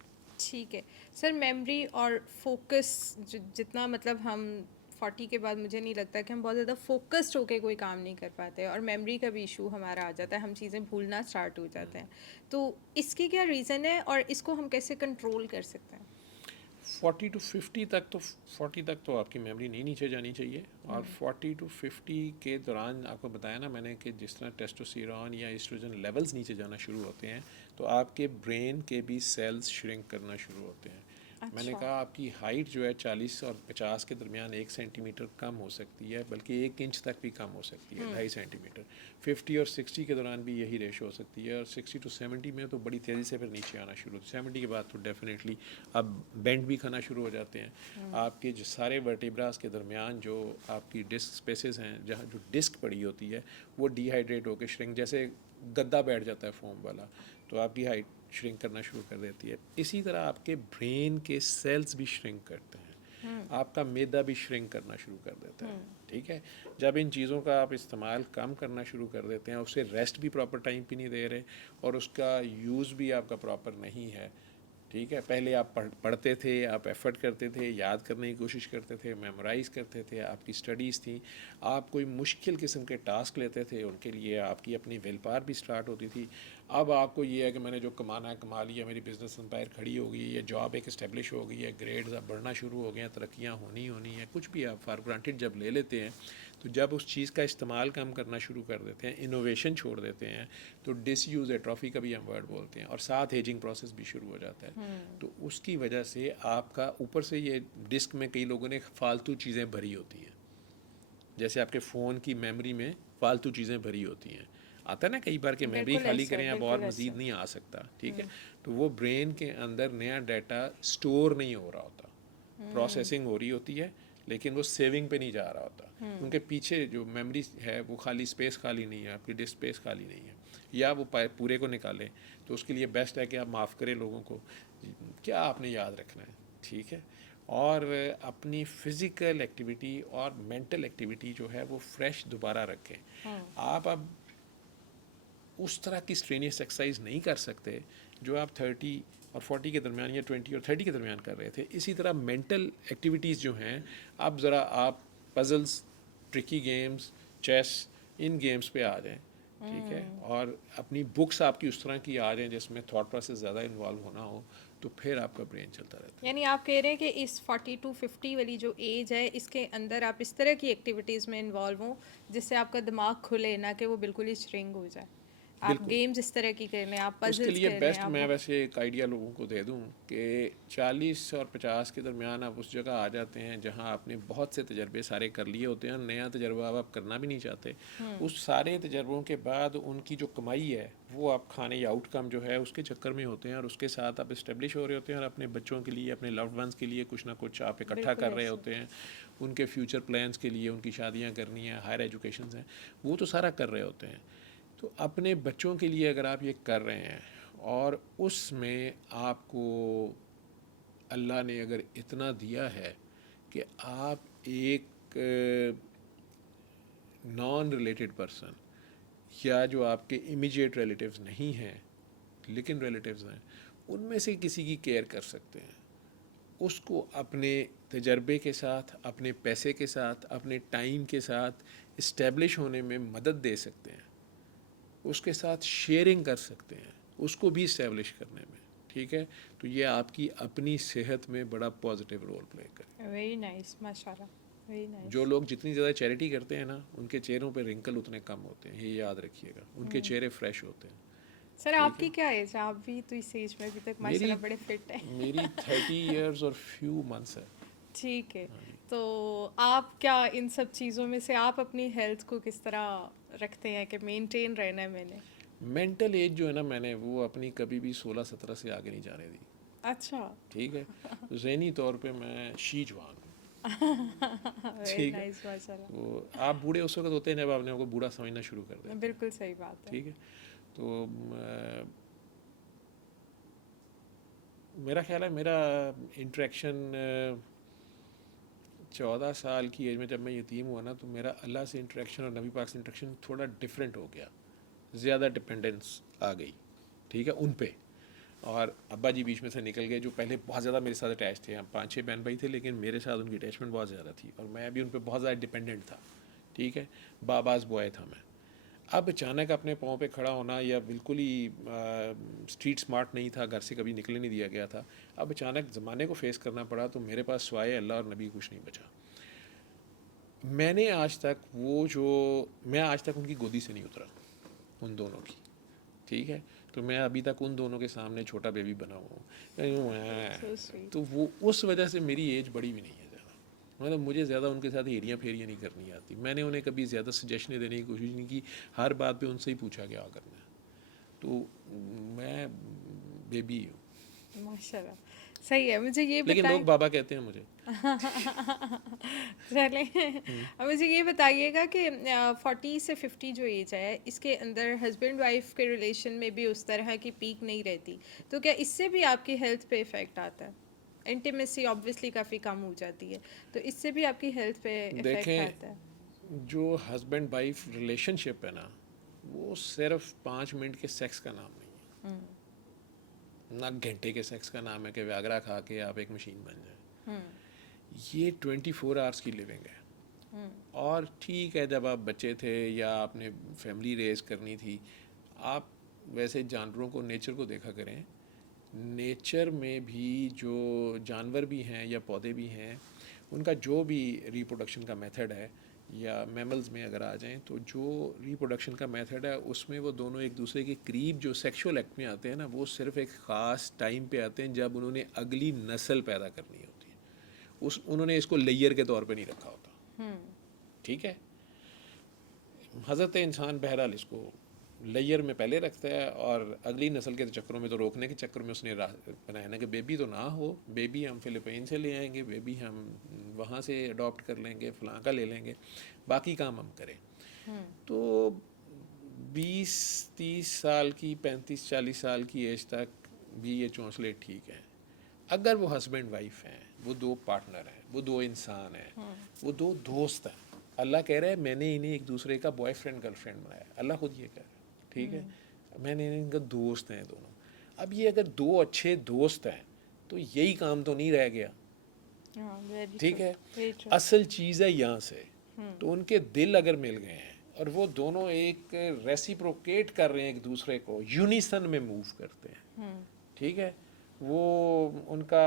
ठीक है सर। मेमोरी और फोकस जितना मतलब हम 40 के बाद मुझे नहीं लगता कि हम बहुत ज़्यादा फोकस्ड होके कोई काम नहीं कर पाते, और मेमोरी का भी इशू हमारा आ जाता है, हम चीज़ें भूलना स्टार्ट हो जाते हैं, तो इसकी क्या रीज़न है और इसको हम कैसे कंट्रोल कर सकते हैं? 40 to 50 तक तो 40 तक तो आपकी मेमोरी नहीं नीचे जानी चाहिए, और 40 to 50 के दौरान आपको बताया ना मैंने कि जिस तरह टेस्टोस्टेरोन या एस्ट्रोजन लेवल्स नीचे जाना शुरू होते हैं तो आपके ब्रेन के भी सेल्स श्रिंक करना शुरू होते हैं, मैंने अच्छा। कहा आपकी हाइट जो है 40 और 50 के दरमियान 1 सेंटीमीटर कम हो सकती है, बल्कि 1 इंच तक भी कम हो सकती है, 2.5 सेंटीमीटर। 50 और 60 के दौरान भी यही रेशो हो सकती है, और 60 to 70 में तो बड़ी तेज़ी से फिर नीचे आना शुरू होती है। 70 के बाद तो डेफिनेटली अब बेंड भी खाना शुरू हो जाते हैं। आपके जो सारे वर्टिब्रास के दरमियान जो आपकी डिस्क स्पेसेस हैं, जहाँ जो डिस्क पड़ी होती है, वो डिहाइड्रेट होकर श्रिंक, जैसे गद्दा बैठ जाता है फोम वाला, तो आपकी हाइट श्रिंक करना शुरू कर देती है। इसी तरह आपके ब्रेन के सेल्स भी श्रिंक करते हैं, आपका मैदा भी श्रिंक करना शुरू कर देता है। ठीक है, जब इन चीज़ों का आप इस्तेमाल कम करना शुरू कर देते हैं, उसे रेस्ट भी प्रॉपर टाइम पे नहीं दे रहे, और उसका यूज़ भी आपका प्रॉपर नहीं है। ठीक है, पहले आप पढ़ते थे, आप एफ़र्ट करते थे, याद करने की कोशिश करते थे, मेमोराइज़ करते थे, आपकी स्टडीज़ थी, आप कोई मुश्किल किस्म के टास्क लेते थे, उनके लिए आपकी अपनी विल पावर भी स्टार्ट होती थी। अब आपको ये है कि मैंने जो कमाना है कमा लिया, मेरी बिज़नेस एम्पायर खड़ी हो गई है, जॉब एक इस्टेब्लिश हो गई है, ग्रेड्स अब बढ़ना शुरू हो गए हैं, तरक्कियाँ होनी होनी है, कुछ भी आप फॉर ग्रांटेड जब ले लेते हैं, तो जब उस चीज़ का इस्तेमाल कम करना शुरू कर देते हैं, इनोवेशन छोड़ देते हैं, तो डिसयूज़ एट्रॉफी का भी हम वर्ड बोलते हैं, और साथ एजिंग प्रोसेस भी शुरू हो जाता है। तो उसकी वजह से आपका ऊपर से ये डिस्क में कई लोगों ने फालतू चीज़ें भरी होती हैं, जैसे आपके फ़ोन की मेमोरी में फालतू चीज़ें भरी होती हैं। आता है ना कई बार कि मेमोरी बिल्कुल खाली ऐसे, करें, अब और बिल्कुल ऐसे। मज़ीद नहीं आ सकता। ठीक है, तो वो ब्रेन के अंदर नया डाटा स्टोर नहीं हो रहा होता, प्रोसेसिंग हो रही होती है, लेकिन वो सेविंग पे नहीं जा रहा होता। उनके पीछे जो मेमोरी है वो खाली स्पेस खाली नहीं है, आपकी डिस्क स्पेस खाली नहीं है, या वो पूरे को निकालें। तो उसके लिए बेस्ट है कि आप माफ़ करें लोगों को, क्या आपने याद रखना है। ठीक है, और अपनी फ़िज़िकल एक्टिविटी और मेंटल एक्टिविटी जो है वो फ्रेश दोबारा रखें। आप अब उस तरह की स्ट्रेनियस एक्सरसाइज नहीं कर सकते जो आप 30 और 40 के दरमियान या 20 और 30 के दरमियान कर रहे थे। इसी तरह मेंटल एक्टिविटीज़ जो हैं, अब ज़रा आप पजल्स, ट्रिकी गेम्स, चेस, इन गेम्स पे आ जाएं। ठीक है, और अपनी बुक्स आपकी उस तरह की आ जाएं जिसमें थॉट प्रोसेस ज़्यादा इन्वॉल्व होना हो, तो फिर आपका ब्रेन चलता रहता है। यानी आप कह रहे हैं कि इस 40 टू 50 वाली जो एज है, इसके अंदर आप इस तरह की एक्टिविटीज़ में इन्वॉल्व हों जिससे आपका दिमाग खुले, ना कि वो बिल्कुल ही श्रिंक हो जाए। आप बिल्कुल, गेम्स इस तरह की कर लें, आप उसके पजल्स लिए कर लें, बेस्ट आप मैं वैसे एक आइडिया लोगों को दे दूं कि 40 और 50 के दरमियान आप उस जगह आ जाते हैं जहां आपने बहुत से तजर्बे सारे कर लिए होते हैं, नया तजर्बा अब आप करना भी नहीं चाहते। उस सारे तजर्बों के बाद उनकी जो कमाई है वो आप खाने या आउटकम जो है उसके चक्कर में होते हैं, और उसके साथ आप इस्टेब्लिश हो रहे होते हैं, और अपने बच्चों के लिए, अपने लव्ड वंस के लिए कुछ ना कुछ आप इकट्ठा बिल्कुल कर रहे ऐसे। होते हैं। उनके फ्यूचर प्लान्स के लिए, उनकी शादियाँ करनी है, हायर एजुकेशन हैं, वो तो सारा कर रहे होते हैं। तो अपने बच्चों के लिए अगर आप ये कर रहे हैं, और उसमें आपको अल्लाह ने अगर इतना दिया है कि आप एक नॉन रिलेटेड पर्सन, या जो आपके इमीडिएट रिलेटिव्स नहीं हैं लेकिन रिलेटिव्स हैं, उनमें से किसी की केयर कर सकते हैं, उसको अपने तजर्बे के साथ, अपने पैसे के साथ, अपने टाइम के साथ इस्टेब्लिश होने में मदद दे सकते हैं, उसके साथ शेयरिंग कर सकते हैं, उसको भी इस्टेब्लिश करने में। ठीक है, तो ये आपकी अपनी सेहत में बड़ा पॉजिटिव रोल प्ले करे। वेरी नाइस, माशाल्लाह, वेरी जो नाइस। लोग जितनी ज़्यादा चैरिटी करते हैं ना, उनके चेहरों पे रिंकल उतने कम होते हैं, ये याद रखिएगा, उनके चेहरे फ्रेश होते हैं। सर ठीक है, आपकी क्या एज है? आप भी तो इस एज में अभी तक मेरी माशाल्लाह बड़े फिट हैं। मेरी 30 ईयर्स और फ्यू मंथ्स है। ठीक है। हाँ जी। तो आप क्या इन सब चीज़ों में से आप अपनी हेल्थ को किस तरह रखते हैं कि मेंटेन रहना है मैंने? मेंटल एज जो है ना, मैंने वो अपनी कभी भी 16-17 से आगे नहीं जाने दी। अच्छा। ठीक है, ज़हनी तौर पे मैं शी जवान हूँ। वेरी ठीक है, नाइस, माशाल्लाह। तो आप बूढ़े उस वक्त होते हैं जब आपने को बूढ़ा समझना शुरू कर देते हैं। बिल्कुल सही बात है। ठीक है, तो मेरा ख्याल है मेरा इंटरेक्शन 14 साल की एज में जब मैं यतीम हुआ ना, तो मेरा अल्लाह से इंटरेक्शन और नबी पाक से इंटरेक्शन थोड़ा डिफरेंट हो गया, ज़्यादा डिपेंडेंस आ गई। ठीक है, उन पे, और अब्बा जी बीच में से निकल गए जो पहले बहुत ज़्यादा मेरे साथ अटैच थे। हम 5-6 बहन भाई थे, लेकिन मेरे साथ उनकी अटैचमेंट बहुत ज़्यादा थी, और मैं भी उन पर बहुत ज़्यादा डिपेंडेंट था। ठीक है, बाबाज बॉय था मैं। अब अचानक अपने पाँव पे खड़ा होना, या बिल्कुल ही स्ट्रीट स्मार्ट नहीं था, घर से कभी निकलने नहीं दिया गया था, अब अचानक ज़माने को फेस करना पड़ा, तो मेरे पास सिवाय अल्लाह और नबी कुछ नहीं बचा। मैंने आज तक वो जो मैं आज तक उनकी गोदी से नहीं उतरा, उन दोनों की। ठीक है, तो मैं अभी तक उन दोनों के सामने छोटा बेबी बना हुआ हूँ। So sweet. तो वो उस वजह से मेरी एज बड़ी भी नहीं है ज़्यादा, मतलब मुझे ज़्यादा उनके साथ हेरियाँ फेरियाँ नहीं करनी आती। मैंने उन्हें कभी ज़्यादा सजेशनें देने की कोशिश नहीं की, हर बात पे उनसे ही पूछा क्या करना है। तो मैं बेबी हूँ, माशाल्लाह, सही है। मुझे ये लेकिन बताएं लोग बाबा कहते हैं मुझे। चले अब मुझे ये बताइएगा कि 40 से 50 जो एज है, इसके अंदर हस्बैंड वाइफ के रिलेशन में भी उस तरह की पीक नहीं रहती, तो क्या इससे भी आपकी हेल्थ पे इफ़ेक्ट आता है? इंटीमेसी ऑब्वियसली काफ़ी कम हो जाती है, तो इससे भी आपकी हेल्थ पे इफ़ेक्ट आता है? देखें, जो हस्बैंड वाइफ रिलेशनशिप है ना, वो सिर्फ 5 मिनट के सेक्स का नाम नहीं है, ना घंटे के सेक्स का नाम है कि व्यागरा खा के आप एक मशीन बन जाए। ये 24 आवर्स की लिविंग है। और ठीक है, जब आप बच्चे थे या आपने फैमिली रेज करनी थी, आप वैसे जानवरों को, नेचर को देखा करें। नेचर में भी जो जानवर भी हैं या पौधे भी हैं, उनका जो भी रिप्रोडक्शन का मेथड है, या मैमल्स में अगर आ जाएं, तो जो रिप्रोडक्शन का मेथड है उसमें वो दोनों एक दूसरे के करीब जो सेक्सुअल एक्ट में आते हैं ना, वो सिर्फ एक ख़ास टाइम पे आते हैं जब उन्होंने अगली नस्ल पैदा करनी होती है। उन्होंने इसको लेयर के तौर पे नहीं रखा होता, ठीक है। हज़रत इंसान बहरहाल इसको लेयर में पहले रखता है, और अगली नस्ल के चक्करों में, तो रोकने के चक्कर में उसने बनाया ना कि बेबी तो ना हो, बेबी हम फ़िलिपाइन से ले आएंगे, बेबी हम वहाँ से अडॉप्ट कर लेंगे, फलां का ले लेंगे, बाकी काम हम करें। तो 20-30 साल की, 35-40 साल की एज तक भी ये चौंसले ठीक हैं। अगर वो हस्बैंड वाइफ हैं, वो दो पार्टनर हैं, वो दो इंसान हैं, वो दो दोस्त हैं। अल्लाह कह रहा है मैंने इन्हें एक दूसरे का बॉयफ्रेंड गर्लफ्रेंड बनाया, अल्लाह खुद ये कह रहा है, ठीक है। मैंने इनका दोस्त हैं दोनों। अब ये अगर दो अच्छे दोस्त हैं, तो यही काम तो नहीं रह गया, हाँ, वेरी ठीक ट्रू, है। Very true. असल चीज़ है यहाँ से, तो उनके दिल अगर मिल गए हैं और वो दोनों एक रेसिप्रोकेट कर रहे हैं, एक दूसरे को यूनिसन में मूव करते हैं, ठीक है। वो उनका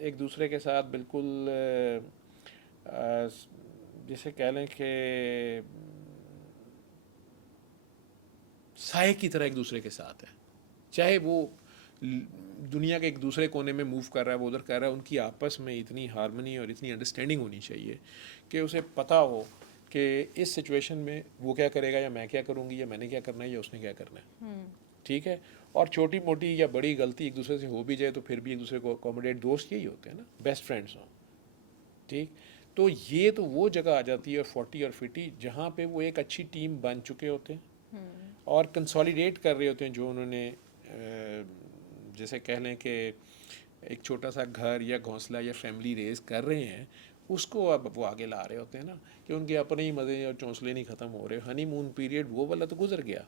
एक दूसरे के साथ बिल्कुल जैसे कह लें कि साए की तरह एक दूसरे के साथ है। चाहे वो दुनिया के एक दूसरे कोने में मूव कर रहा है, वो उधर कर रहा है, उनकी आपस में इतनी हारमनी और इतनी अंडरस्टैंडिंग होनी चाहिए कि उसे पता हो कि इस सिचुएशन में वो क्या करेगा, या मैं क्या करूँगी, या मैंने क्या करना है, या उसने क्या करना है, ठीक है। और छोटी मोटी या बड़ी गलती एक दूसरे से हो भी जाए तो फिर भी एक दूसरे को अकोमोडेट, दोस्त यही होते हैं ना, बेस्ट फ्रेंड्स हों, ठीक। तो ये तो वो जगह आ जाती है 40 और 50 जहाँ पे वो एक अच्छी टीम बन चुके होते हैं और कंसोलिडेट कर रहे होते हैं जो उन्होंने जैसे कह लें कि एक छोटा सा घर या घोंसला या फैमिली रेज कर रहे हैं, उसको अब वो आगे ला रहे होते हैं ना, कि उनके अपने ही मज़े और चौंसले नहीं ख़त्म हो रहे। हनीमून पीरियड वो वाला तो गुजर गया,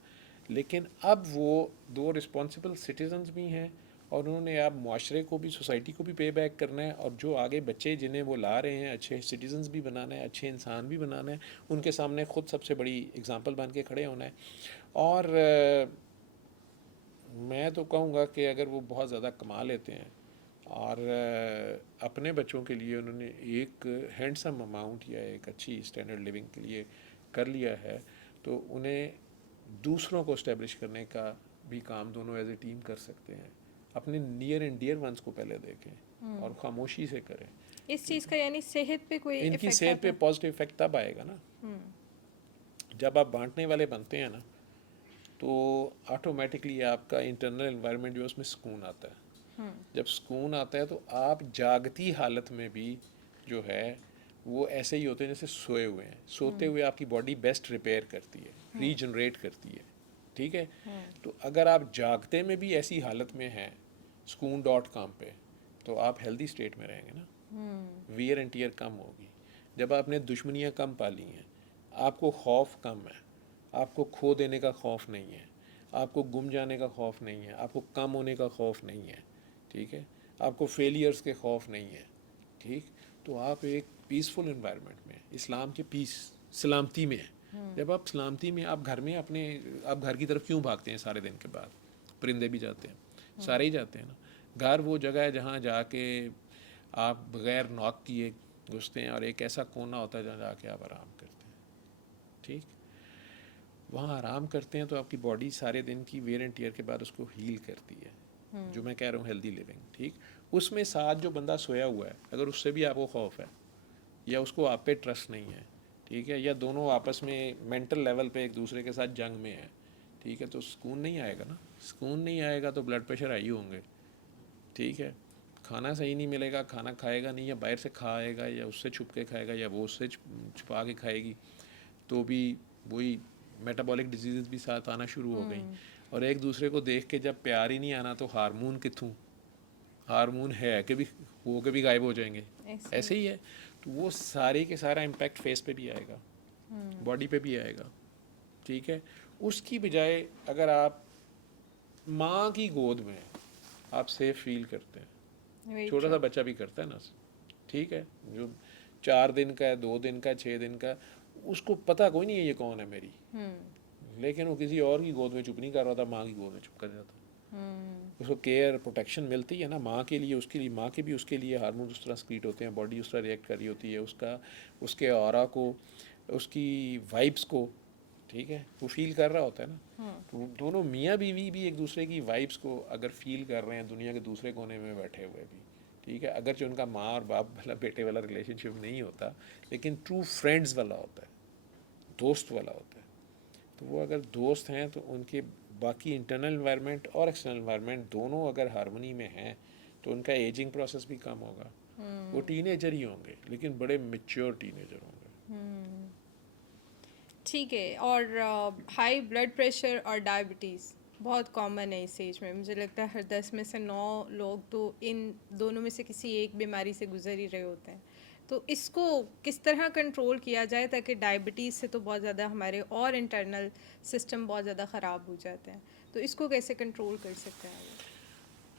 लेकिन अब वो दो रिस्पॉन्सिबल सिटीजन्स भी हैं, और उन्होंने अब माशरे को भी, सोसाइटी को भी पे बैक करना है, और जो आगे बच्चे जिन्हें वो ला रहे हैं अच्छे सिटीजन्स भी बनाना है, अच्छे इंसान भी बनाना है, उनके सामने ख़ुद सबसे बड़ी एग्ज़ाम्पल बन के खड़े होना है। और मैं तो कहूँगा कि अगर वो बहुत ज़्यादा कमा लेते हैं और अपने बच्चों के लिए उन्होंने एक हैंडसम अमाउंट या एक अच्छी स्टैंडर्ड लिविंग के लिए कर लिया है, तो उन्हें दूसरों को इस्टेब्लिश करने का भी काम दोनों एज ए टीम कर सकते हैं। अपने नियर एंड डियर वंस को पहले देखें और खामोशी से करें। इस चीज़ का यानी सेहत पे कोई इनकी इफेक्ट सेहत आता पे है? पॉजिटिव इफेक्ट तब आएगा ना जब आप बांटने वाले बनते हैं ना, तो ऑटोमेटिकली आपका इंटरनल एनवायरनमेंट जो है उसमें सुकून आता है। जब सुकून आता है तो आप जागती हालत में भी जो है वो ऐसे ही होते हैं जैसे सोए हुए हैं। सोते हुए आपकी बॉडी बेस्ट रिपेयर करती है, रीजनरेट करती है, ठीक है। तो अगर आप जागते में भी ऐसी हालत में हैं sukoon.com पे, तो आप हेल्दी स्टेट में रहेंगे ना, वियर एंड टीयर कम होगी। जब आपने दुश्मनियाँ कम पाली हैं, आपको खौफ कम है, आपको खो देने का खौफ नहीं है, आपको गुम जाने का खौफ नहीं है, आपको कम होने का खौफ नहीं है, ठीक है, आपको फेलियर्स के खौफ नहीं है, ठीक। तो आप एक पीसफुल इन्वायरमेंट में, इस्लाम के पीस, सलामती में है। जब आप सलामती में, आप घर में अपने, आप घर की तरफ क्यों भागते हैं सारे दिन के बाद? परिंदे भी जाते हैं, सारे ही जाते हैं ना। घर वो जगह है जहाँ जाके आप बग़ैर नॉक किए घुसते हैं, और एक ऐसा कोना होता है जहाँ जाके आप आराम करते हैं, ठीक। वहाँ आराम करते हैं तो आपकी बॉडी सारे दिन की वेयर एंड टीयर के बाद उसको हील करती है, जो मैं कह रहा हूँ हेल्दी लिविंग, ठीक। उसमें साथ जो बंदा सोया हुआ है, अगर उससे भी आपको खौफ है या उसको आप पे ट्रस्ट नहीं है, ठीक है, या दोनों आपस में मेंटल लेवल पे एक दूसरे के साथ जंग में है, ठीक है, तो सुकून नहीं आएगा ना। सुकून नहीं आएगा तो ब्लड प्रेशर हाई होंगे, ठीक है। खाना सही नहीं मिलेगा, खाना खाएगा नहीं, या बाहर से खाएगा या उससे छुप के खाएगा या वो उससे छुपा के खाएगी, तो भी वही मेटाबॉलिक डिजीज़ भी साथ आना शुरू हो गई। और एक दूसरे को देख के जब प्यार ही नहीं आना तो हार्मोन किथों, हार्मोन है कि भी वो के भी गायब हो जाएंगे, ऐसे ही है। तो वो सारे के सारा इम्पैक्ट फेस पे भी आएगा, बॉडी पे भी आएगा, ठीक है। उसकी बजाय अगर आप माँ की गोद में आप सेफ फील करते हैं, छोटा सा बच्चा भी करता है ना, ठीक है, जो 4 दिन का है, 2 दिन का, 6 दिन का, उसको पता कोई नहीं है ये कौन है मेरी, लेकिन वो किसी और की गोद में चुप नहीं कर रहा था, माँ की गोद में चुप कर जाता। उसको केयर प्रोटेक्शन मिलती है ना माँ के लिए, उसके लिए, माँ के भी उसके लिए हार्मोन उस तरह स्क्रीट होते हैं, बॉडी उस तरह रिएक्ट कर रही होती है, उसका उसके ऑरा को, उसकी वाइब्स को, ठीक है, वो फील कर रहा होता है ना। तो दोनों मियाँ बीवी भी एक दूसरे की वाइब्स को अगर फील कर रहे हैं दुनिया के दूसरे कोने में बैठे हुए भी, ठीक है, अगर जो उनका माँ और बाप वाला बेटे वाला रिलेशनशिप नहीं होता, लेकिन ट्रू फ्रेंड्स वाला होता है, दोस्त वाला होता है, तो वो अगर दोस्त हैं तो उनके बाकी इंटरनल इन्वायरमेंट और एक्सटर्नल इन्वायरमेंट दोनों अगर हार्मनी में हैं तो उनका एजिंग प्रोसेस भी कम होगा। वो टीनेजर ही होंगे लेकिन बड़े मैच्योर टीनेजर होंगे। ठीक है। और हाई ब्लड प्रेशर और डायबिटीज़ बहुत कॉमन है इस एज में। मुझे लगता है हर 10 में से 9 लोग तो इन दोनों में से किसी एक बीमारी से गुजर ही रहे होते हैं। तो इसको किस तरह कंट्रोल किया जाए ताकि डायबिटीज़ से तो बहुत ज़्यादा हमारे और इंटरनल सिस्टम बहुत ज़्यादा ख़राब हो जाते हैं, तो इसको कैसे कंट्रोल कर सकते हैं?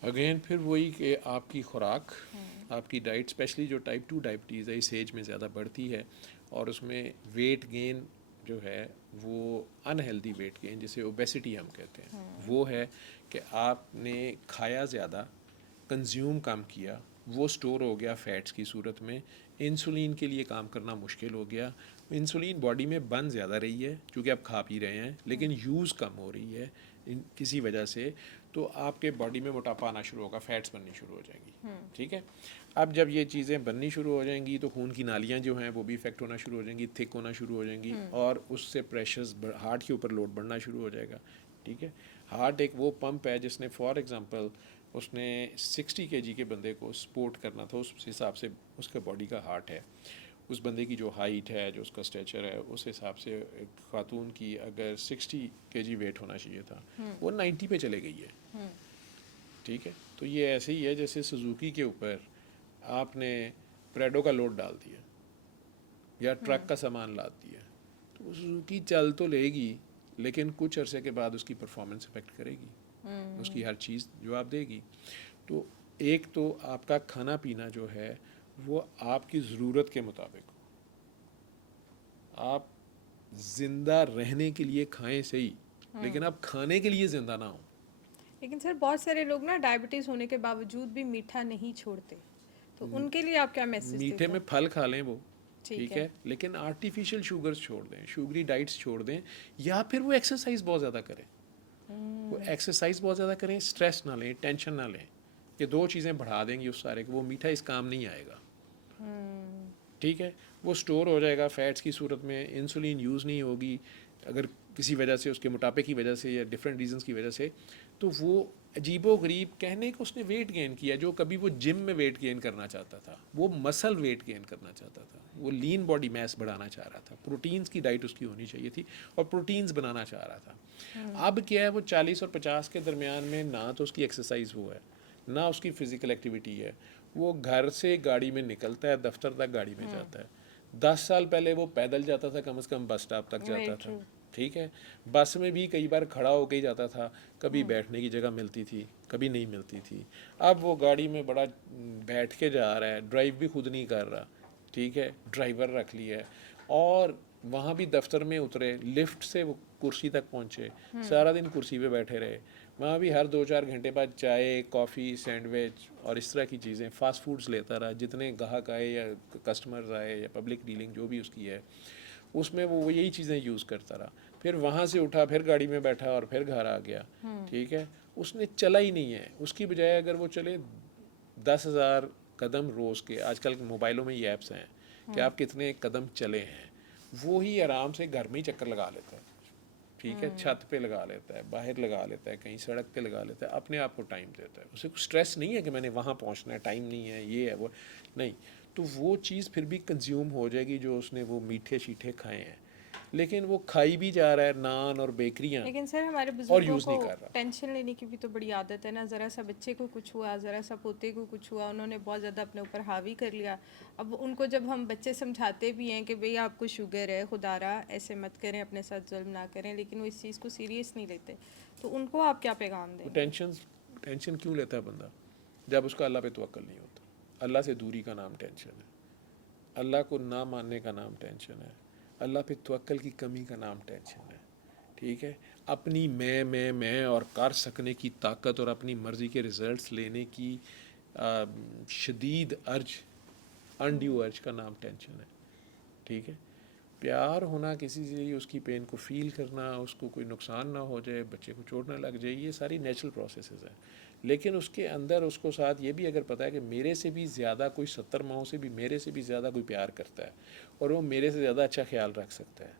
अगेन फिर वही कि आपकी खुराक, आपकी डाइट, स्पेशली जो टाइप 2 डायबिटीज़ है इस एज में ज़्यादा बढ़ती है, और उसमें वेट गेन जो है वो अनहेल्दी वेट गेन, जिसे ओबेसिटी हम कहते हैं, वो है कि आपने खाया ज़्यादा, कंज्यूम कम किया, वो स्टोर हो गया फैट्स की सूरत में, इंसुलिन के लिए काम करना मुश्किल हो गया, इंसुलिन बॉडी में बन ज़्यादा रही है क्योंकि आप खा पी रहे हैं, लेकिन यूज़ कम हो रही है किसी वजह से, तो आपके बॉडी में मोटापा आना शुरू होगा, फैट्स बननी शुरू हो जाएंगी, ठीक है। अब जब ये चीज़ें बननी शुरू हो जाएंगी तो खून की नालियाँ जो हैं वो भी इफेक्ट होना शुरू हो जाएंगी, थिक होना शुरू हो जाएंगी, और उससे प्रेशर्स हार्ट के ऊपर लोड बढ़ना शुरू हो जाएगा, ठीक है। हार्ट एक वो पंप है जिसने फॉर एग्ज़ाम्पल उसने 60 kg के बंदे को सपोर्ट करना था, उस हिसाब से उसका बॉडी का हार्ट है, उस बंदे की जो हाइट है, जो उसका स्ट्रेचर है, उस हिसाब से एक खातून की अगर 60 kg वेट होना चाहिए था, वो 90 पे चले गई है, ठीक है। तो ये ऐसे ही है जैसे सुजुकी के ऊपर आपने प्रेडो का लोड डाल दिया या ट्रक का सामान लाद दिया, तो सुजुकी चल तो लेगी लेकिन कुछ अरसे के बाद उसकी परफॉर्मेंस इफेक्ट करेगी, उसकी हर चीज़ जवाब देगी। तो एक तो आपका खाना पीना जो है वो आपकी ज़रूरत के मुताबिक हो, आप ज़िंदा रहने के लिए खाएं सही, लेकिन आप खाने के लिए ज़िंदा ना हो। लेकिन सर बहुत सारे लोग ना डायबिटीज़ होने के बावजूद भी मीठा नहीं छोड़ते, तो उनके लिए आप क्या मैसेज देते मीठे हैं? में फल खा लें वो, ठीक ठीक है, लेकिन आर्टिफिशियल शुगर्स छोड़ दें, शुगरी डाइट्स छोड़ दें, या फिर वो एक्सरसाइज बहुत ज़्यादा करें, वो एक्सरसाइज बहुत ज़्यादा करें, स्ट्रेस ना लें, टेंशन ना लें, ये 2 चीज़ें बढ़ा देंगी उस सारे को, वो मीठा इस काम नहीं आएगा, ठीक है। वो स्टोर हो जाएगा फैट्स की सूरत में, इंसुलिन यूज़ नहीं होगी अगर किसी वजह से, उसके मोटापे की वजह से या डिफरेंट रीजंस की वजह से, तो वो अजीबो गरीब कहने को उसने वेट गेन किया, जो कभी वो जिम में वेट गेन करना चाहता था, वो मसल वेट गेन करना चाहता था, वो लीन बॉडी मैस बढ़ाना चाह रहा था, प्रोटीन्स की डाइट उसकी होनी चाहिए थी और प्रोटीन्स बनाना चाह रहा था। अब क्या है, वो 40 और 50 के दरमियान में ना तो उसकी एक्सरसाइज वो है, ना उसकी फिजिकल एक्टिविटी है, वो घर से गाड़ी में निकलता है, दफ्तर तक गाड़ी में जाता है। 10 साल पहले वो पैदल जाता था, कम से कम बस स्टॉप तक जाता था, ठीक है। बस में भी कई बार खड़ा होकर ही जाता था, कभी बैठने की जगह मिलती थी, कभी नहीं मिलती थी। अब वो गाड़ी में बड़ा बैठ के जा रहा है, ड्राइव भी खुद नहीं कर रहा, ठीक है, ड्राइवर रख लिया है, और वहाँ भी दफ्तर में उतरे, लिफ्ट से वो कुर्सी तक पहुँचे, सारा दिन कुर्सी पे बैठे रहे, वहाँ भी हर 2-4 घंटे बाद चाय, कॉफ़ी, सैंडविच और इस तरह की चीज़ें, फ़ास्ट फूड्स लेता रहा, जितने ग्राहक आए या कस्टमर्स आए या पब्लिक डीलिंग जो भी उसकी है उसमें वो यही चीज़ें यूज़ करता रहा। फिर वहाँ से उठा, फिर गाड़ी में बैठा और फिर घर आ गया, ठीक है। उसने चला ही नहीं है, उसकी बजाय अगर वो चले 10,000 कदम रोज़ के, आजकल मोबाइलों में ये ऐप्स हैं कि आप कितने कदम चले हैं, वो ही आराम से घर में ही चक्कर लगा लेता है, ठीक है। छत पे लगा लेता है, बाहर लगा लेता है, कहीं सड़क पे लगा लेता है, अपने आप को टाइम देता है। उसे कुछ स्ट्रेस नहीं है कि मैंने वहाँ पहुँचना है, टाइम नहीं है, ये है वो नहीं। तो वो चीज़ फिर भी कंज्यूम हो जाएगी जो उसने वो मीठे शीठे खाए हैं, लेकिन वो खाई भी जा रहा है नान और बेकरियाँ लेकिन सर हमारे और बुजुर्गों यूज़ को नहीं कर रहा। टेंशन लेने की भी तो बड़ी आदत है ना, ज़रा सा बच्चे को कुछ हुआ, ज़रा सा पोते को कुछ हुआ, उन्होंने बहुत ज़्यादा अपने ऊपर हावी कर लिया। अब उनको जब हम बच्चे समझाते भी हैं कि भई आपको शुगर है, खुदारा ऐसे मत करें, अपने साथ जुल्म ना करें, लेकिन वो इस चीज़ को सीरियस नहीं लेते, तो उनको आप क्या पैगाम वो देंगे? टेंशन क्यों लेता है बंदा जब उसका अल्लाह पे तवक्कल नहीं होता। अल्लाह से दूरी का नाम टेंशन है, अल्लाह को ना मानने का नाम टेंशन है, अल्लाह पे तवक्कल की कमी का नाम टेंशन है, ठीक है। अपनी मैं और कर सकने की ताकत और अपनी मर्ज़ी के रिज़ल्ट्स लेने की शदीद अर्ज, अनड्यू अर्ज का नाम टेंशन है, ठीक है। प्यार होना किसी से, उसकी पेन को फील करना, उसको कोई नुकसान ना हो जाए, बच्चे को चोट ना लग जाए, ये सारी नेचुरल प्रोसेसेस हैं। लेकिन उसके अंदर उसको साथ ये भी अगर पता है कि मेरे से भी ज़्यादा कोई 70 माओं से भी मेरे से भी ज़्यादा कोई प्यार करता है और वो मेरे से ज़्यादा अच्छा ख्याल रख सकता है,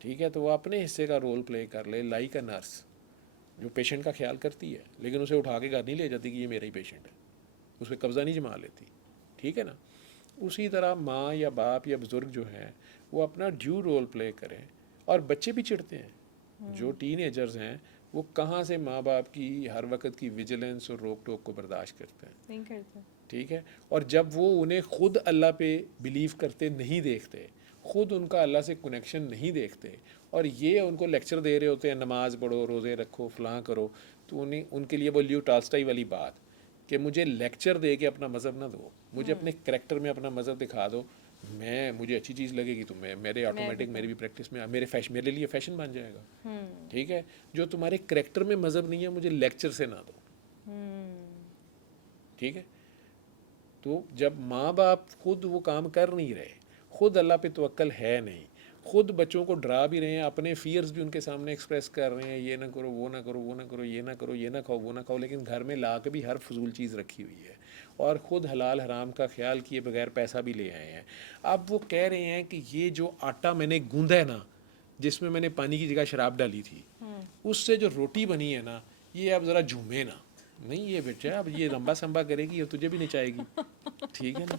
ठीक है, तो वो अपने हिस्से का रोल प्ले कर ले। लाइक अ नर्स जो पेशेंट का ख्याल करती है, लेकिन उसे उठा के घर नहीं ले जाती कि ये मेरा ही पेशेंट है, उस पर कब्ज़ा नहीं जमा लेती, ठीक है ना। उसी तरह माँ या बाप या बुज़ुर्ग जो हैं वो अपना ड्यू रोल प्ले करें। और बच्चे भी चिढ़ते हैं, जो टीनेजर्स हैं वो कहाँ से माँ बाप की हर वक्त की विजिलेंस और रोक टोक को बर्दाश्त करते हैं, नहीं करते। ठीक है। और जब वो उन्हें खुद अल्लाह पे बिलीव करते नहीं देखते, खुद उनका अल्लाह से कनेक्शन नहीं देखते, और ये उनको लेक्चर दे रहे होते हैं नमाज पढ़ो, रोज़े रखो, फ़लाँ करो, तो उन्हें उनके लिए वो ल्यू टाल्स्टाई वाली बात कि मुझे लेक्चर दे के अपना मज़हब ना दो, मुझे अपने करैक्टर में अपना मज़हब दिखा दो, मुझे अच्छी चीज़ लगेगी तो मेरे ऑटोमेटिक मेरी भी प्रैक्टिस में मेरे लिए फ़ैशन बन जाएगा, ठीक है। जो तुम्हारे करैक्टर में मज़हब नहीं है मुझे लेक्चर से ना दो, ठीक है। तो जब माँ बाप खुद वो काम कर नहीं रहे, खुद अल्लाह पे तवक्कल है नहीं, खुद बच्चों को डरा भी रहे हैं, अपने फियर्स भी उनके सामने एक्सप्रेस कर रहे हैं, ये ना करो, वो ना करो, वो ना करो, ये ना करो, ये ना खाओ, वो ना खाओ, लेकिन घर में ला के भी हर फजूल चीज़ रखी हुई है और ख़ुद हलाल हराम का ख्याल किए बगैर पैसा भी ले आए हैं। अब वो कह रहे हैं कि ये जो आटा मैंने गूंदा है ना, जिसमें मैंने पानी की जगह शराब डाली थी, उससे जो रोटी बनी है ना, ये अब ज़रा झूमे ना, नहीं ये बेटा अब ये लंबा संबा करेगी और तुझे भी नचाएगी, ठीक है ना।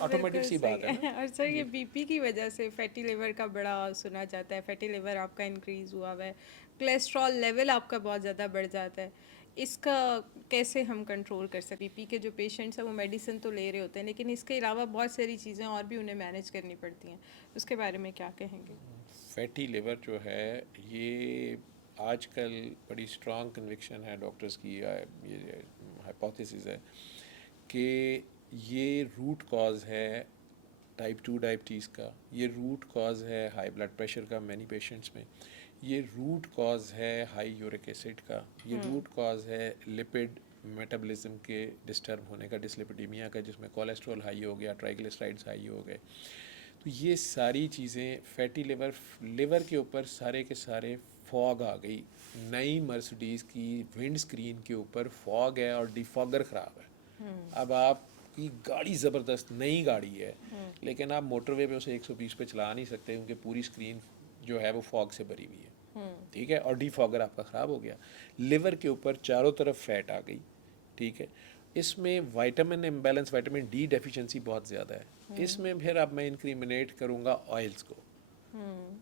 ऑटोमेटिक सी बात है ना। और सर ये बीपी की वजह से फैटी लिवर का बड़ा सुना जाता है, फैटी लिवर आपका इंक्रीज़ हुआ हुआ है, कोलेस्ट्रॉल लेवल आपका बहुत ज़्यादा बढ़ जाता है, इसका कैसे हम कंट्रोल कर सकते? बीपी के जो पेशेंट्स हैं वो मेडिसिन तो ले रहे होते हैं, लेकिन इसके अलावा बहुत सारी चीज़ें और भी उन्हें मैनेज करनी पड़ती हैं, उसके बारे में क्या कहेंगे? फैटी लिवर जो है ये आजकल बड़ी स्ट्रॉन्ग कन्विक्शन है डॉक्टर्स की, ये हाइपोथेसिस है कि ये रूट कॉज है टाइप 2 डायबिटीज़ का, ये रूट कॉज है हाई ब्लड प्रेशर का मैनी पेशेंट्स में, ये रूट कॉज है हाई यूरिक एसिड का, ये रूट कॉज है लिपिड मेटाबॉलिज्म के डिस्टर्ब होने का, डिसलिपिडीमिया का, जिसमें कोलेस्ट्रॉल हाई हो गया, ट्राइग्लिसराइड्स हाई हो गए। तो ये सारी चीज़ें फैटी लिवर के ऊपर सारे के सारे फॉग आ गई। नई मर्सिडीज़ की विंड स्क्रीन के ऊपर फॉग है और डिफॉगर ख़राब है। अब आपकी गाड़ी ज़बरदस्त नई गाड़ी है, लेकिन आप मोटरवे पे उसे 120 पे चला नहीं सकते क्योंकि पूरी स्क्रीन जो है वो फॉग से भरी हुई है, ठीक है, और डिफॉगर आपका ख़राब हो गया। लिवर के ऊपर चारों तरफ फैट आ गई, ठीक है। इसमें vitamin imbalance, vitamin D deficiency बहुत ज़्यादा है। इसमें फिर अब मैं इंक्रीमिनेट करूँगा ऑयल्स को,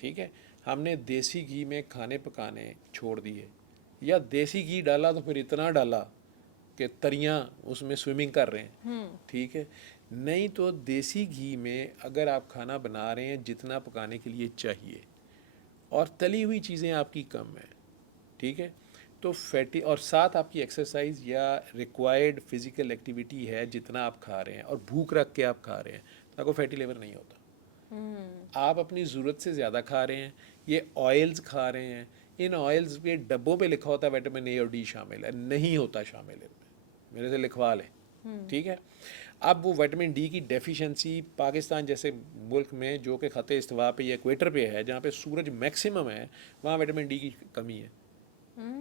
ठीक है। हमने देसी घी में खाने पकाने छोड़ दिए, या देसी घी डाला तो फिर इतना डाला कि तरियाँ उसमें स्विमिंग कर रहे हैं, ठीक है। नहीं तो देसी घी में अगर आप खाना बना रहे हैं जितना पकाने के लिए चाहिए और तली हुई चीज़ें आपकी कम है, ठीक है, तो फैटी, और साथ आपकी एक्सरसाइज या रिक्वायर्ड फिजिकल एक्टिविटी है जितना आप खा रहे हैं और भूख रख के आप खा रहे हैं, तो आपको फैटी लिवर नहीं होता। आप अपनी ज़रूरत से ज़्यादा खा रहे हैं, ये ऑयल्स खा रहे हैं, इन ऑयल्स पे डब्बों पे लिखा होता है विटामिन ए और डी शामिल है, नहीं होता शामिल इनमें, मेरे से लिखवा लें, ठीक है। अब वो विटामिन डी की डेफिशिएंसी पाकिस्तान जैसे मुल्क में जो कि ख़त इस्तिवा पे या इक्वेटर पे है, जहाँ पे सूरज मैक्सिमम है, वहाँ विटामिन डी की कमी है।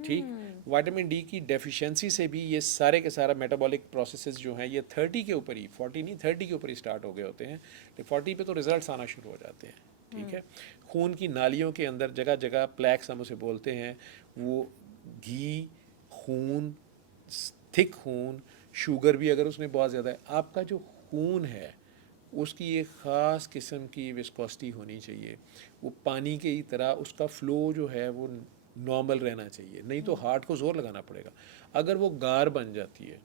ठीक, विटामिन डी की डेफिशिएंसी से भी ये सारे के सारा मेटाबॉलिक प्रोसेसेस जो हैं ये 30 के ऊपर ही, 40 नहीं 30 के ऊपर ही स्टार्ट हो गए होते हैं, लेकिन 40 पे तो रिजल्ट्स आना शुरू हो जाते हैं। ठीक है। खून की नालियों के अंदर जगह जगह प्लैक्स हम उसे बोलते हैं, वो घी, खून, थिक खून, शुगर भी अगर उसमें बहुत ज़्यादा है, आपका जो खून है उसकी एक ख़ास किस्म की विस्कोसिटी होनी चाहिए, वो पानी की तरह उसका फ़्लो जो है वो नॉर्मल रहना चाहिए, नहीं तो हार्ट को ज़ोर लगाना पड़ेगा। अगर वो गार बन जाती है,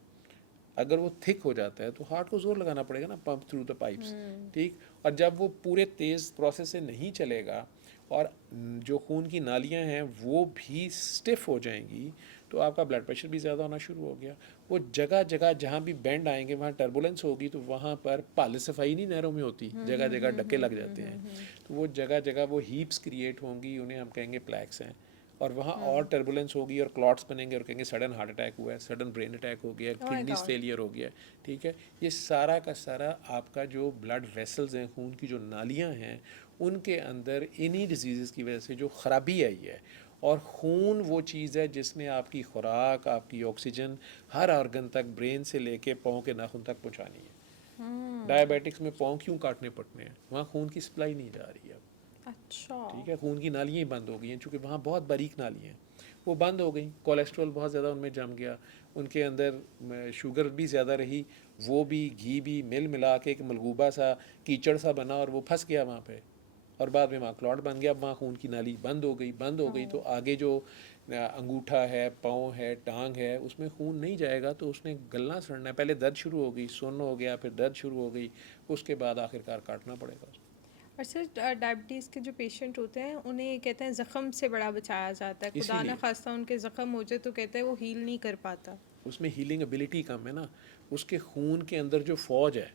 अगर वो थिक हो जाता है तो हार्ट को ज़ोर लगाना पड़ेगा ना, पंप थ्रू द पाइप्स। ठीक, और जब वो पूरे तेज़ प्रोसेस से नहीं चलेगा और जो खून की नालियां हैं वो भी स्टिफ हो जाएंगी, तो आपका ब्लड प्रेशर भी ज़्यादा होना शुरू हो गया। वो जगह जगह जहाँ भी बेंड आएंगे वहाँ टर्बुलेंस होगी, तो वहाँ पर पाल सफाई नहीं नहरों में होती, जगह जगह डक्के लग जाते हैं, तो वो जगह जगह वो हीप्स क्रिएट होंगी, उन्हें हम कहेंगे प्लैक्स हैं, और वहाँ और टर्बुलेंस होगी और क्लॉट्स बनेंगे और कहेंगे सडन हार्ट अटैक हुआ है, सडन ब्रेन अटैक हो गया, Oh my kidney God. Failure हो गया। ठीक है। ये सारा का सारा आपका जो ब्लड वेसल्स हैं, खून की जो नालियाँ हैं, उनके अंदर इन्हीं डिजीज़ की वजह से जो ख़राबी आई है। और खून वो चीज़ है जिसने आपकी खुराक, आपकी ऑक्सीजन हर ऑर्गन तक, ब्रेन से लेके पाँव के नाखून तक पहुँचानी है। डायबिटिक्स में पाँव क्यों काटने पड़ने हैं? वहाँ खून की सप्लाई नहीं जा रही है। अच्छा। ठीक है, खून की नालियाँ ही बंद हो गई हैं, चूँकि वहाँ बहुत बारीक नालियाँ हैं, वो बंद हो गई, कोलेस्ट्रॉल बहुत ज़्यादा उनमें जम गया, उनके अंदर शुगर भी ज़्यादा रही, वो भी घी भी मिल मिला के एक मलगूबा सा कीचड़ सा बना और वो फंस गया वहाँ पे, और बाद में वहाँ क्लॉट बन गया, वहाँ खून की नाली बंद हो गई तो आगे जो अंगूठा है, पाँव है, टांग है, उसमें खून नहीं जाएगा तो उसने गलना सड़ना है। पहले दर्द शुरू हो गई, सुन्न हो गया, फिर दर्द शुरू हो गई, उसके बाद आखिरकार काटना पड़ेगा उसको। और सर डायबिटीज़ के जो पेशेंट होते हैं उन्हें कहते हैं ज़ख़म से बड़ा बचाया जाता है, खुदा न इसीलिए खास्ता उनके ज़ख़म हो जाए तो कहते हैं वो हील नहीं कर पाता। उसमें हीलिंग एबिलिटी कम है ना, उसके खून के अंदर जो फौज है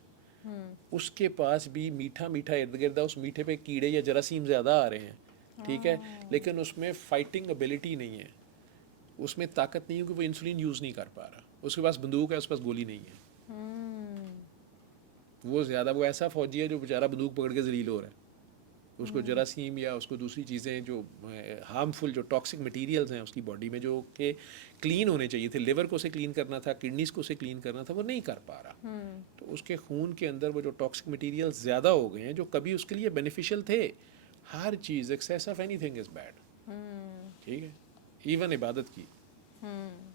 उसके पास भी मीठा मीठा इर्द गिर्द है, उस मीठे पे कीड़े या जरासीम ज़्यादा आ रहे हैं। ठीक है, लेकिन उसमें फाइटिंग एबिलिटी नहीं है, उसमें ताकत नहीं है कि वो इंसुलिन यूज़ नहीं कर पा रहा, उसके पास बंदूक है, उसके पास गोली नहीं है। वो ज़्यादा, वो ऐसा फौजी है जो बेचारा बंदूक पकड़ के जलील हो रहा है, उसको जरासीम या उसको दूसरी चीज़ें जो हार्मफुल जो टॉक्सिक मटेरियल्स हैं उसकी बॉडी में जो कि क्लीन होने चाहिए थे, लिवर को उसे क्लीन करना था, किडनीज को उसे क्लीन करना था, वो नहीं कर पा रहा। तो उसके खून के अंदर वो जो टॉक्सिक मटेरियल्स ज़्यादा हो गए हैं जो कभी उसके लिए बेनिफिशियल थे। हर चीज़, excess of anything is bad. ठीक है, इवन इबादत की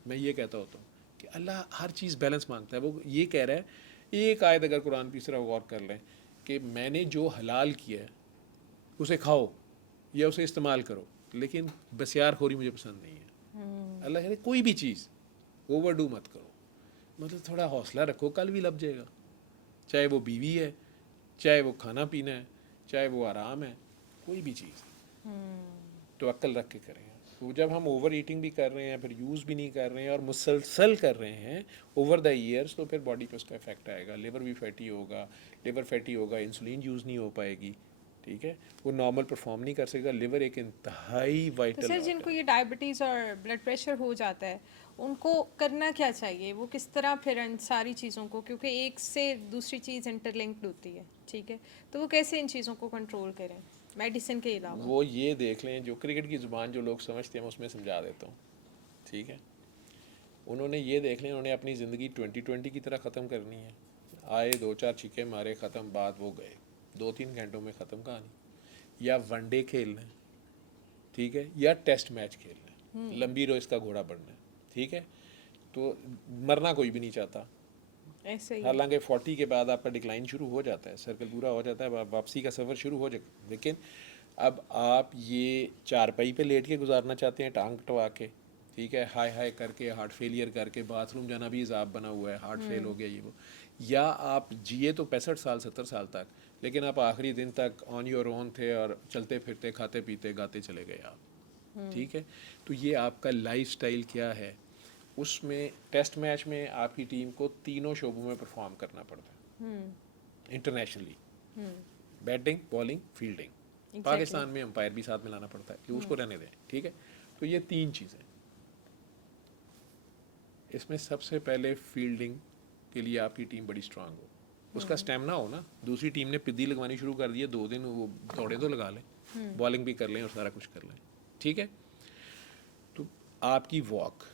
मैं ये कहता होता हूँ कि अल्लाह हर चीज़ बैलेंस मांगता है। वो ये कह रहा है, एक आयत अगर कुरान की तरफ गौर कर लें कि मैंने जो हलाल किया है उसे खाओ या उसे इस्तेमाल करो, लेकिन बसियार खोरी मुझे पसंद नहीं है। अल्लाह कह रहे कोई भी चीज़ ओवरडू मत करो, मतलब थोड़ा हौसला रखो, कल भी लग जाएगा। चाहे वो बीवी है, चाहे वो खाना पीना है, चाहे वो आराम है, कोई भी चीज़ तो अक्ल रख के करें। तो जब हम ओवर ईटिंग भी कर रहे हैं, फिर यूज़ भी नहीं कर रहे हैं और मुसलसल कर रहे हैं ओवर द ईयर्स, तो फिर बॉडी पे उसका इफेक्ट आएगा। लिवर भी फैटी होगा, लिवर फैटी होगा, इंसुलिन यूज़ नहीं हो पाएगी। ठीक है, वो नॉर्मल परफॉर्म नहीं कर सकेगा। लिवर एक इंतहाई तो वाइटल सर जिनको ये डायबिटीज़ और ब्लड प्रेशर हो जाता है उनको करना क्या चाहिए, वो किस तरह फिर इन सारी चीज़ों को, क्योंकि एक से दूसरी चीज़ इंटरलिंक्ड होती है, ठीक है, तो वो कैसे इन चीज़ों को कंट्रोल करें मेडिसिन के अलावा? वो ये देख लें, जो क्रिकेट की ज़ुबान जो लोग समझते हैं मैं उसमें समझा देता हूँ। ठीक है, उन्होंने ये देख लें, उन्होंने अपनी ज़िंदगी 2020 की तरह ख़त्म करनी है। आए 2-4 छक्के मारे, ख़त्म, बात वो गए, 2-3 घंटों में ख़त्म कहानी। या वनडे खेल लें, ठीक है, या टेस्ट मैच खेल लें, लंबी रेस का घोड़ा बढ़ना है। ठीक है, तो मरना कोई भी नहीं चाहता। ऐसे ही हालांकि 40 के बाद आपका डिक्लाइन शुरू हो जाता है, सर्कल पूरा हो जाता है, वापसी का सफ़र शुरू हो जाएगा। लेकिन अब आप ये चारपाई पे लेट के गुजारना चाहते हैं, टांग कटवा के, ठीक है, हाय हाय करके, हार्ट फेलियर करके, बाथरूम जाना भी हिसाब बना हुआ है, हार्ट फेल हो गया ये वो, या आप जिए तो 65 साल 70 साल तक, लेकिन आप आखिरी दिन तक ऑन योर ओन थे और चलते फिरते, खाते पीते, गाते चले गए आप। ठीक है, तो ये आपका लाइफस्टाइल क्या है। उसमें टेस्ट मैच में आपकी टीम को तीनों शोबों में परफॉर्म करना पड़ता है internationally, batting, bowling, fielding. Pakistan में अंपायर भी साथ में लाना पड़ता है कि उसको रहने दें। ठीक है, तो ये 3 चीज़ें। इसमें सबसे पहले फील्डिंग के लिए आपकी टीम बड़ी स्ट्रांग हो, उसका स्टेमिना हो ना। दूसरी टीम ने पिद्दी लगवानी शुरू कर दी है, 2 दिन वो दौड़े तो लगा लें, बॉलिंग भी कर लें और सारा कुछ कर लें, ठीक है। तो आपकी वॉक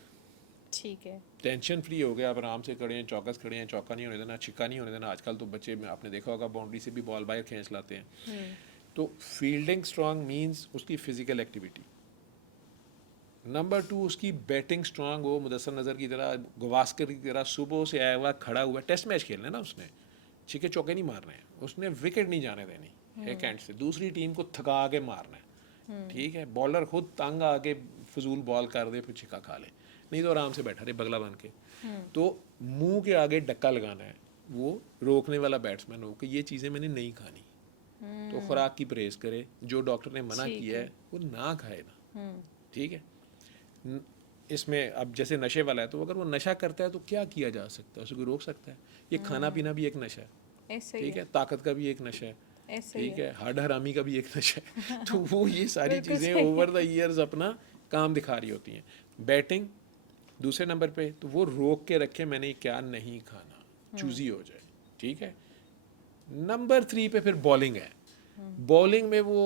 ठीक है। टेंशन फ्री हो गया, आप आराम से खड़े हैं, चौकस खड़े हैं, चौका नहीं होने देना, छिक्का नहीं होने देना। आजकल तो बच्चे में आपने देखा होगा बाउंड्री से भी बॉल बाहर खींच लाते हैं। तो फील्डिंग स्ट्रांग मींस उसकी फिजिकल एक्टिविटी। नंबर 2 उसकी बैटिंग स्ट्रांग हो, मुदस्सर नज़र की तरह, गवास्कर की तरह सुबह से आया हुआ खड़ा हुआ। टेस्ट मैच खेलना है ना उसने, छिके चौके नहीं मारने हैं, उसने विकेट नहीं जाने देनी एक एंड से, दूसरी टीम को थका के मारना है, ठीक है। बॉलर खुद तंग आके फजूल बॉल कर दे फिर छिका खा ले, नहीं तो आराम से बैठा रहे बगला बन के। तो मुंह के आगे डक्का लगाना है, वो रोकने वाला बैट्समैन हो कि ये चीज़ें मैंने नहीं खानी, तो खुराक की परहेज़ करे, जो डॉक्टर ने मना किया है वो ना खाए ना, ठीक है। इसमें अब जैसे नशे वाला है, तो अगर वो नशा करता है तो क्या किया जा सकता है, उसको रोक सकता है। ये खाना पीना भी एक नशा है, ठीक है, ताकत का भी एक नशा है, ठीक है, हड हरामी का भी एक नशा है। तो वो ये सारी चीज़ें ओवर द ईयर्स अपना काम दिखा रही होती हैं। बैटिंग दूसरे नंबर पे, तो वो रोक के रखे मैंने क्या नहीं खाना, चूजी हो जाए, ठीक है। नंबर 3 पे फिर बॉलिंग है। बॉलिंग में वो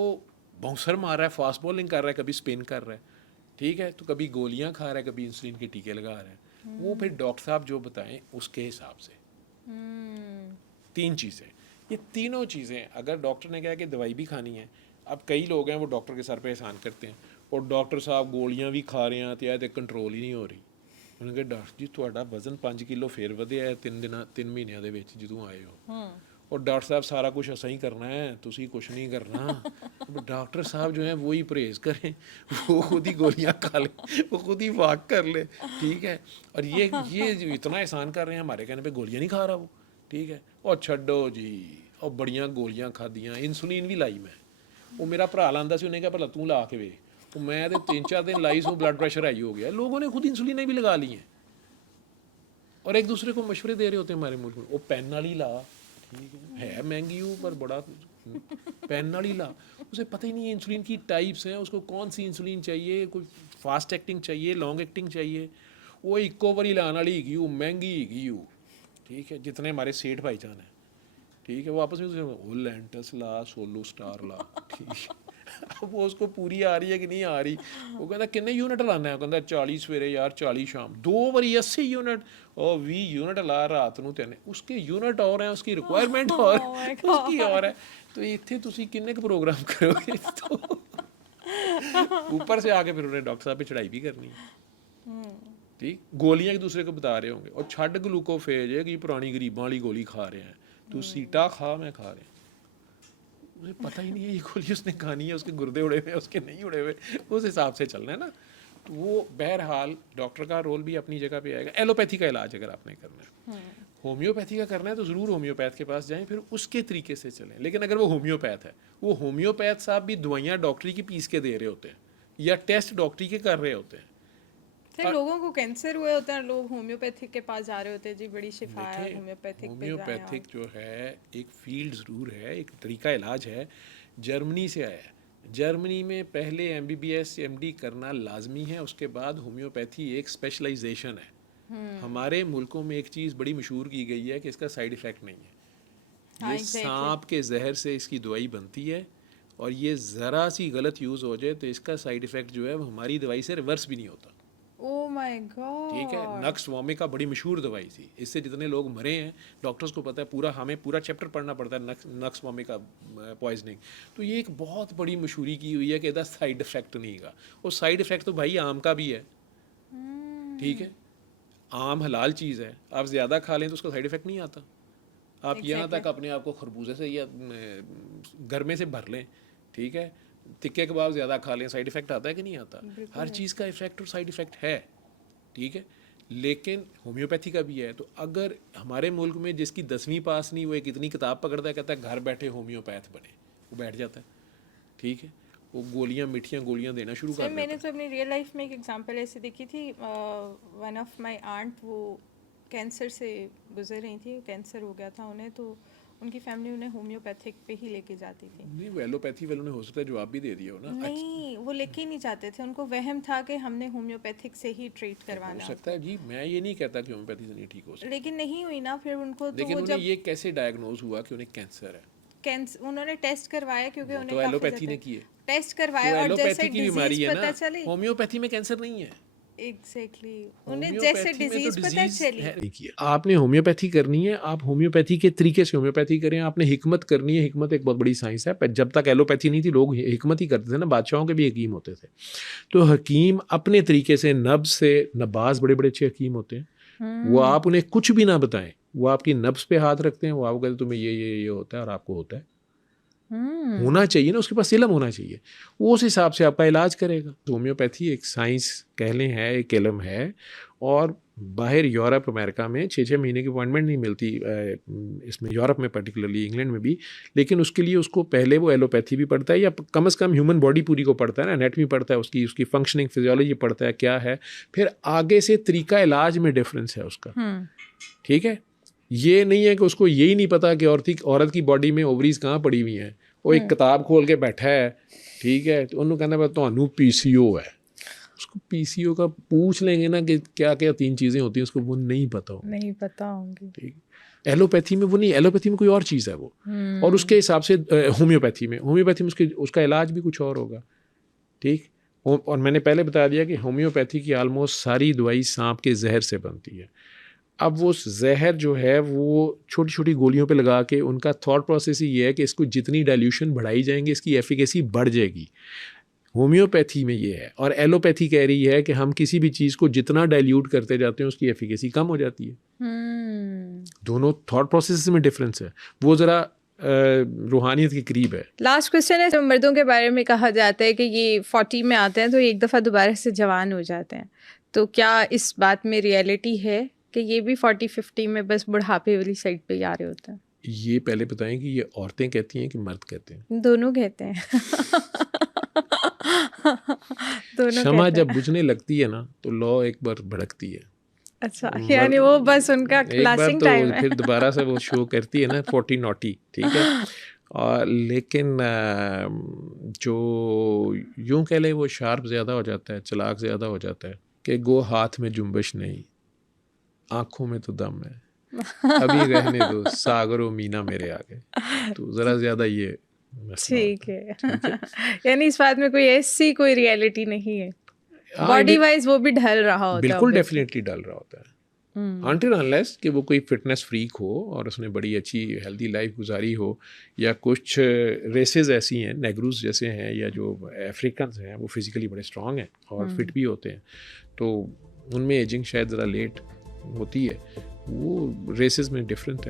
बाउंसर मार रहा है, फास्ट बॉलिंग कर रहा है, कभी स्पिन कर रहा है, ठीक है, तो कभी गोलियां खा रहा है, कभी इंसुलिन के टीके लगा रहा है। वो फिर डॉक्टर साहब जो बताएं उसके हिसाब से। 3 चीज़ें, ये तीनों चीज़ें अगर डॉक्टर ने कहा कि दवाई भी खानी है, अब कई लोग हैं वो डॉक्टर के सर पे एहसान करते हैं, और डॉक्टर साहब गोलियां भी खा रहे हैं तो कंट्रोल ही नहीं हो रही। उन्होंने कहा डॉक्टर जी ਤੁਹਾਡਾ वजन 5 किलो फिर ਵਧਿਆ है 3 ਮਹੀਨਿਆਂ ਦੇ ਵਿੱਚ ਜਦੋਂ ਆਏ ਹੋ, और डॉक्टर साहब सारा कुछ ऐसा ही करना है, तुसी कुछ नहीं करना। तो डॉक्टर साहब जो है वो ही परहेज़ करें, वो खुद ही गोलियां खा ले, वो खुद ही वॉक कर ले, ठीक है। और ये जो इतना एहसान कर रहे हैं हमारे कहने पे, गोलियां नहीं खा रहा वो, ठीक है। और छड्डो जी, और बड़ियां गोलियां खादियां, इंसुलिन भी लाई मैं। वो मेरा भरा लांदा सी, उन्हें कहा भला तू ला के वे, तो मैं तो 3-4 दिन लाई सो, ब्लड प्रेशर हाई हो गया। लोगों ने खुद इंसुलिन भी लगा ली हैं, और एक दूसरे को मशवरे दे रहे होते हैं हमारे मुल्क में। वो पेन वाली ला, ठीक है महंगी हो पर बड़ा पेन वाली ला, उसे पता ही नहीं है इंसुलिन की टाइप्स हैं, उसको कौन सी इंसुलिन चाहिए, कोई फास्ट एक्टिंग चाहिए, लॉन्ग एक्टिंग चाहिए। वो इक्को बारी लाने वाली हैगी, वो महंगी हैगी, वो ठीक है। जितने हमारे सेठ भाईजान हैं, ठीक है, वो आपस में वो लेंटस ला, सोलो स्टार ला, ठीक है। अब वो उसको पूरी आ रही है कि नहीं आ रही, वो कहता कितने यूनिट लाना है, कहता 40 सवेरे यार, 40 शाम, 2 बारी 80 यूनिट, और 20 यूनिट ला रात ਨੂੰ तेने, उसके यूनिट और हैं, उसकी रिक्वायरमेंट और उसकी और है। तो इतने तुसी किन्ने का प्रोग्राम करोगे, तो ऊपर से आके फिर उन्हें डॉक्टर साहब पे चढ़ाई भी करनी है, ठीक। गोलियां एक दूसरे को बता रहे होंगे, और छड़ ग्लूकोफेज है कि पुरानी गरीबों वाली गोली खा रहे हैं, तू सीटा खा, मैं खा रहे हैं, उसे पता ही नहीं है ये गोली उसने खानी है, उसके गुर्दे उड़े हुए, उसके नहीं उड़े हुए, उस हिसाब से चलना है ना। तो वो बहरहाल डॉक्टर का रोल भी अपनी जगह पे आएगा। एलोपैथी का इलाज अगर आपने करना है, होम्योपैथी का करना है, तो ज़रूर होम्योपैथ के पास जाएं, फिर उसके तरीके से चलें। लेकिन अगर वो होम्योपैथ है, वो होम्योपैथ साहब भी दवाइयाँ डॉक्टरी की पीस के दे रहे होते हैं, या टेस्ट डॉक्टरी के कर रहे होते हैं। फिर लोगों को कैंसर हुए होते हैं, लोग होम्योपैथिक के पास जा रहे होते हैं, जी बड़ी शिफा है, देखिए, होम्योपैथिक पे जाएं होम्योपैथिक जो है एक फील्ड ज़रूर है, एक तरीका इलाज है, जर्मनी से आया है। जर्मनी में पहले MBBS MD करना लाजमी है, उसके बाद होम्योपैथी एक स्पेशलाइजेशन है। हमारे मुल्कों में एक चीज़ बड़ी मशहूर की गई है कि इसका साइड इफ़ेक्ट नहीं है। ये सांप के जहर से इसकी दवाई बनती है, और ये ज़रा सी गलत यूज़ हो जाए तो इसका साइड इफ़ेक्ट जो है वो हमारी दवाई से रिवर्स भी नहीं होता। ओह माय गॉड, ठीक है, नक्स वोमिका बड़ी मशहूर दवाई थी, इससे जितने लोग मरे हैं डॉक्टर्स को पता है, पूरा हमें पूरा चैप्टर पढ़ना पड़ता है नक्स वोमिका पॉइजनिंग। तो ये एक बहुत बड़ी मशहूरी की हुई है कि इसका साइड इफ़ेक्ट नहीं का। और साइड इफ़ेक्ट तो भाई आम का भी है, ठीक है, आम हलाल चीज़ है, आप ज़्यादा खा लें तो उसका साइड इफ़ेक्ट नहीं आता। आप यहाँ तक अपने आप को खरबूजे से या गर्मे से भर लें, ठीक है, तिक्के कबाब ज़्यादा खा लें, साइड इफ़ेक्ट आता है कि नहीं आता। हर चीज़ का इफ़ेक्ट और साइड इफ़ेक्ट है, ठीक है। लेकिन होम्योपैथी का भी है। तो अगर हमारे मुल्क में जिसकी 10वीं पास नहीं, वो एक इतनी किताब पकड़ता है, कहता है घर बैठे होम्योपैथ बने, वो बैठ जाता है, ठीक है, वो गोलियां मीठियाँ गोलियां देना शुरू कर देता है। मैंने तो अपनी रियल लाइफ में एक एग्जांपल ऐसे देखी थी, वन ऑफ माय आंट वो कैंसर से गुजर रही थी, कैंसर हो गया था उन्हें, तो उनकी फैमिली उन्हें होम्योपैथिक पे ही लेके जाती थी। नहीं, वो एलोपैथी वालों ने हो सकता है जवाब भी दे दिया हो ना। नहीं, वो लेके नहीं जाते थे, उनको वहम था कि हमने होम्योपैथिक से ही ट्रीट हो करवाना। सकता है जी, मैं ये नहीं कहता कि होम्योपैथी से नहीं ठीक हो सकता, लेकिन नहीं हुई ना फिर उनको। तो लेकिन वो उन्हें जब ये कैसे डायग्नोज हुआ कि उन्हें कैंसर है? कैंसर उन्होंने टेस्ट करवाया, क्योंकि वो उन्हें तो काफी एलोपैथी ज्यादा ने किए, टेस्ट तो करवाया और जैसे एलोपैथी की बीमारी डिजीज है पता ना, चली। होम्योपैथी में कैंसर नहीं है। एग्जैक्टली उन्हें जैसे होम्योपैथी में तो डिजीज पता डिजीज चली। है नहीं किया। आपने होम्योपैथी करनी है, आप होम्योपैथी के तरीके से होम्योपैथी करें। आपने हिकमत करनी है, हिकमत एक बहुत बड़ी साइंस है। पर जब तक एलोपैथी नहीं थी, लोग हिकमत ही करते थे ना, बादशाहों के भी हकीम होते थे। तो हकीम अपने तरीके से, नब्ज से, नब्बाज बड़े बड़े अच्छे हकीम होते हैं, वो आप उन्हें कुछ भी ना बताएं, वो आपकी नब्ज पे हाथ रखते हैं, वो आपको कहते हैं तुम्हें ये होता है और आपको होता है। होना चाहिए ना, उसके पास इल्म होना चाहिए, वो उस हिसाब से आपका इलाज करेगा। होम्योपैथी एक साइंस कह लें है, एक इल्म है। और बाहर यूरोप अमेरिका में 6-6 महीने की अपॉइंटमेंट नहीं मिलती, इसमें यूरोप में पर्टिकुलरली, इंग्लैंड में भी। लेकिन उसके लिए उसको पहले वो एलोपैथी भी पढ़ता है, या कम से कम ह्यूमन बॉडी पूरी को पढ़ता है ना, एनाटमी पढ़ता है उसकी फंक्शनिंग फिजियोलॉजी पढ़ता है क्या है, फिर आगे से तरीका इलाज में डिफरेंस है उसका। ठीक है, ये नहीं है कि उसको यही नहीं पता कि औरत की बॉडी में ओवरीज कहाँ पड़ी हुई हैं। वो एक किताब खोल के बैठा है, ठीक है, तो उन्होंने कहना तो PCO है, उसको PCO का पूछ लेंगे ना कि क्या क्या 3 चीज़ें होती हैं, उसको वो नहीं पता होंगी। ठीक, एलोपैथी में वो नहीं, एलोपैथी में कोई और चीज़ है वो। और उसके हिसाब से होम्योपैथी में उसका इलाज भी कुछ और होगा। ठीक, और मैंने पहले बता दिया कि होम्योपैथी की आलमोस्ट सारी दवाई सांप के जहर से बनती है। अब वो जहर जो है वो छोटी छोटी गोलियों पे लगा के, उनका थॉट प्रोसेस ही ये है कि इसको जितनी डाइल्यूशन बढ़ाई जाएंगे, इसकी एफिकेसी बढ़ जाएगी। होम्योपैथी में ये है। और एलोपैथी कह रही है कि हम किसी भी चीज़ को जितना डाइल्यूट करते जाते हैं, उसकी एफिकेसी कम हो जाती है। दोनों थॉट प्रोसेस में डिफरेंस है, वो ज़रा रूहानियत के करीब है। लास्ट क्वेश्चन है, जो मर्दों के बारे में कहा जाता है कि ये 40 में आते हैं तो एक दफ़ा दोबारा से जवान हो जाते हैं, तो क्या इस बात में रियलिटी है कि ये भी 40-50 में बस बुढ़ापे वाली साइड पे ही आ रहे होते हैं? ये पहले बताएं कि ये औरतें कहती हैं कि मर्द कहते हैं? दोनों कहते हैं। दोनों शमा कहते जब हैं। बुझने लगती है ना, तो लौ एक बार भड़कती है। अच्छा, यानी वो बस उनका एक बार लास्टिंग तो टाइम है। फिर दोबारा से वो शो करती है ना 40 नॉटी, ठीक है। और लेकिन जो यूं कह ले, वो शार्प ज़्यादा हो जाता है, चलाक ज़्यादा हो जाता है कि गो हाथ में जुम्बश नहीं, आँखों में तो दम है, अभी रहने दो सागरो मीना मेरे आगे। तो ज़रा ज़्यादा ये ठीक है। यानी इस बात में कोई ऐसी कोई रियलिटी नहीं है, बॉडी वाइज वो भी ढल रहा होता है। बिल्कुल डेफिनेटली डल रहा होता है, अनटिल अनलेस कि वो कोई फिटनेस फ्रीक हो और उसने बड़ी अच्छी हेल्दी लाइफ गुजारी हो, या कुछ रेसेस ऐसी हैं, नेग्रूज जैसे हैं, या जो अफ्रीकन हैं, वो फिजिकली बड़े स्ट्रांग हैं और फिट भी होते हैं, तो उनमें एजिंग शायद ज़रा लेट होती है। वो रेसेस में डिफरेंट है।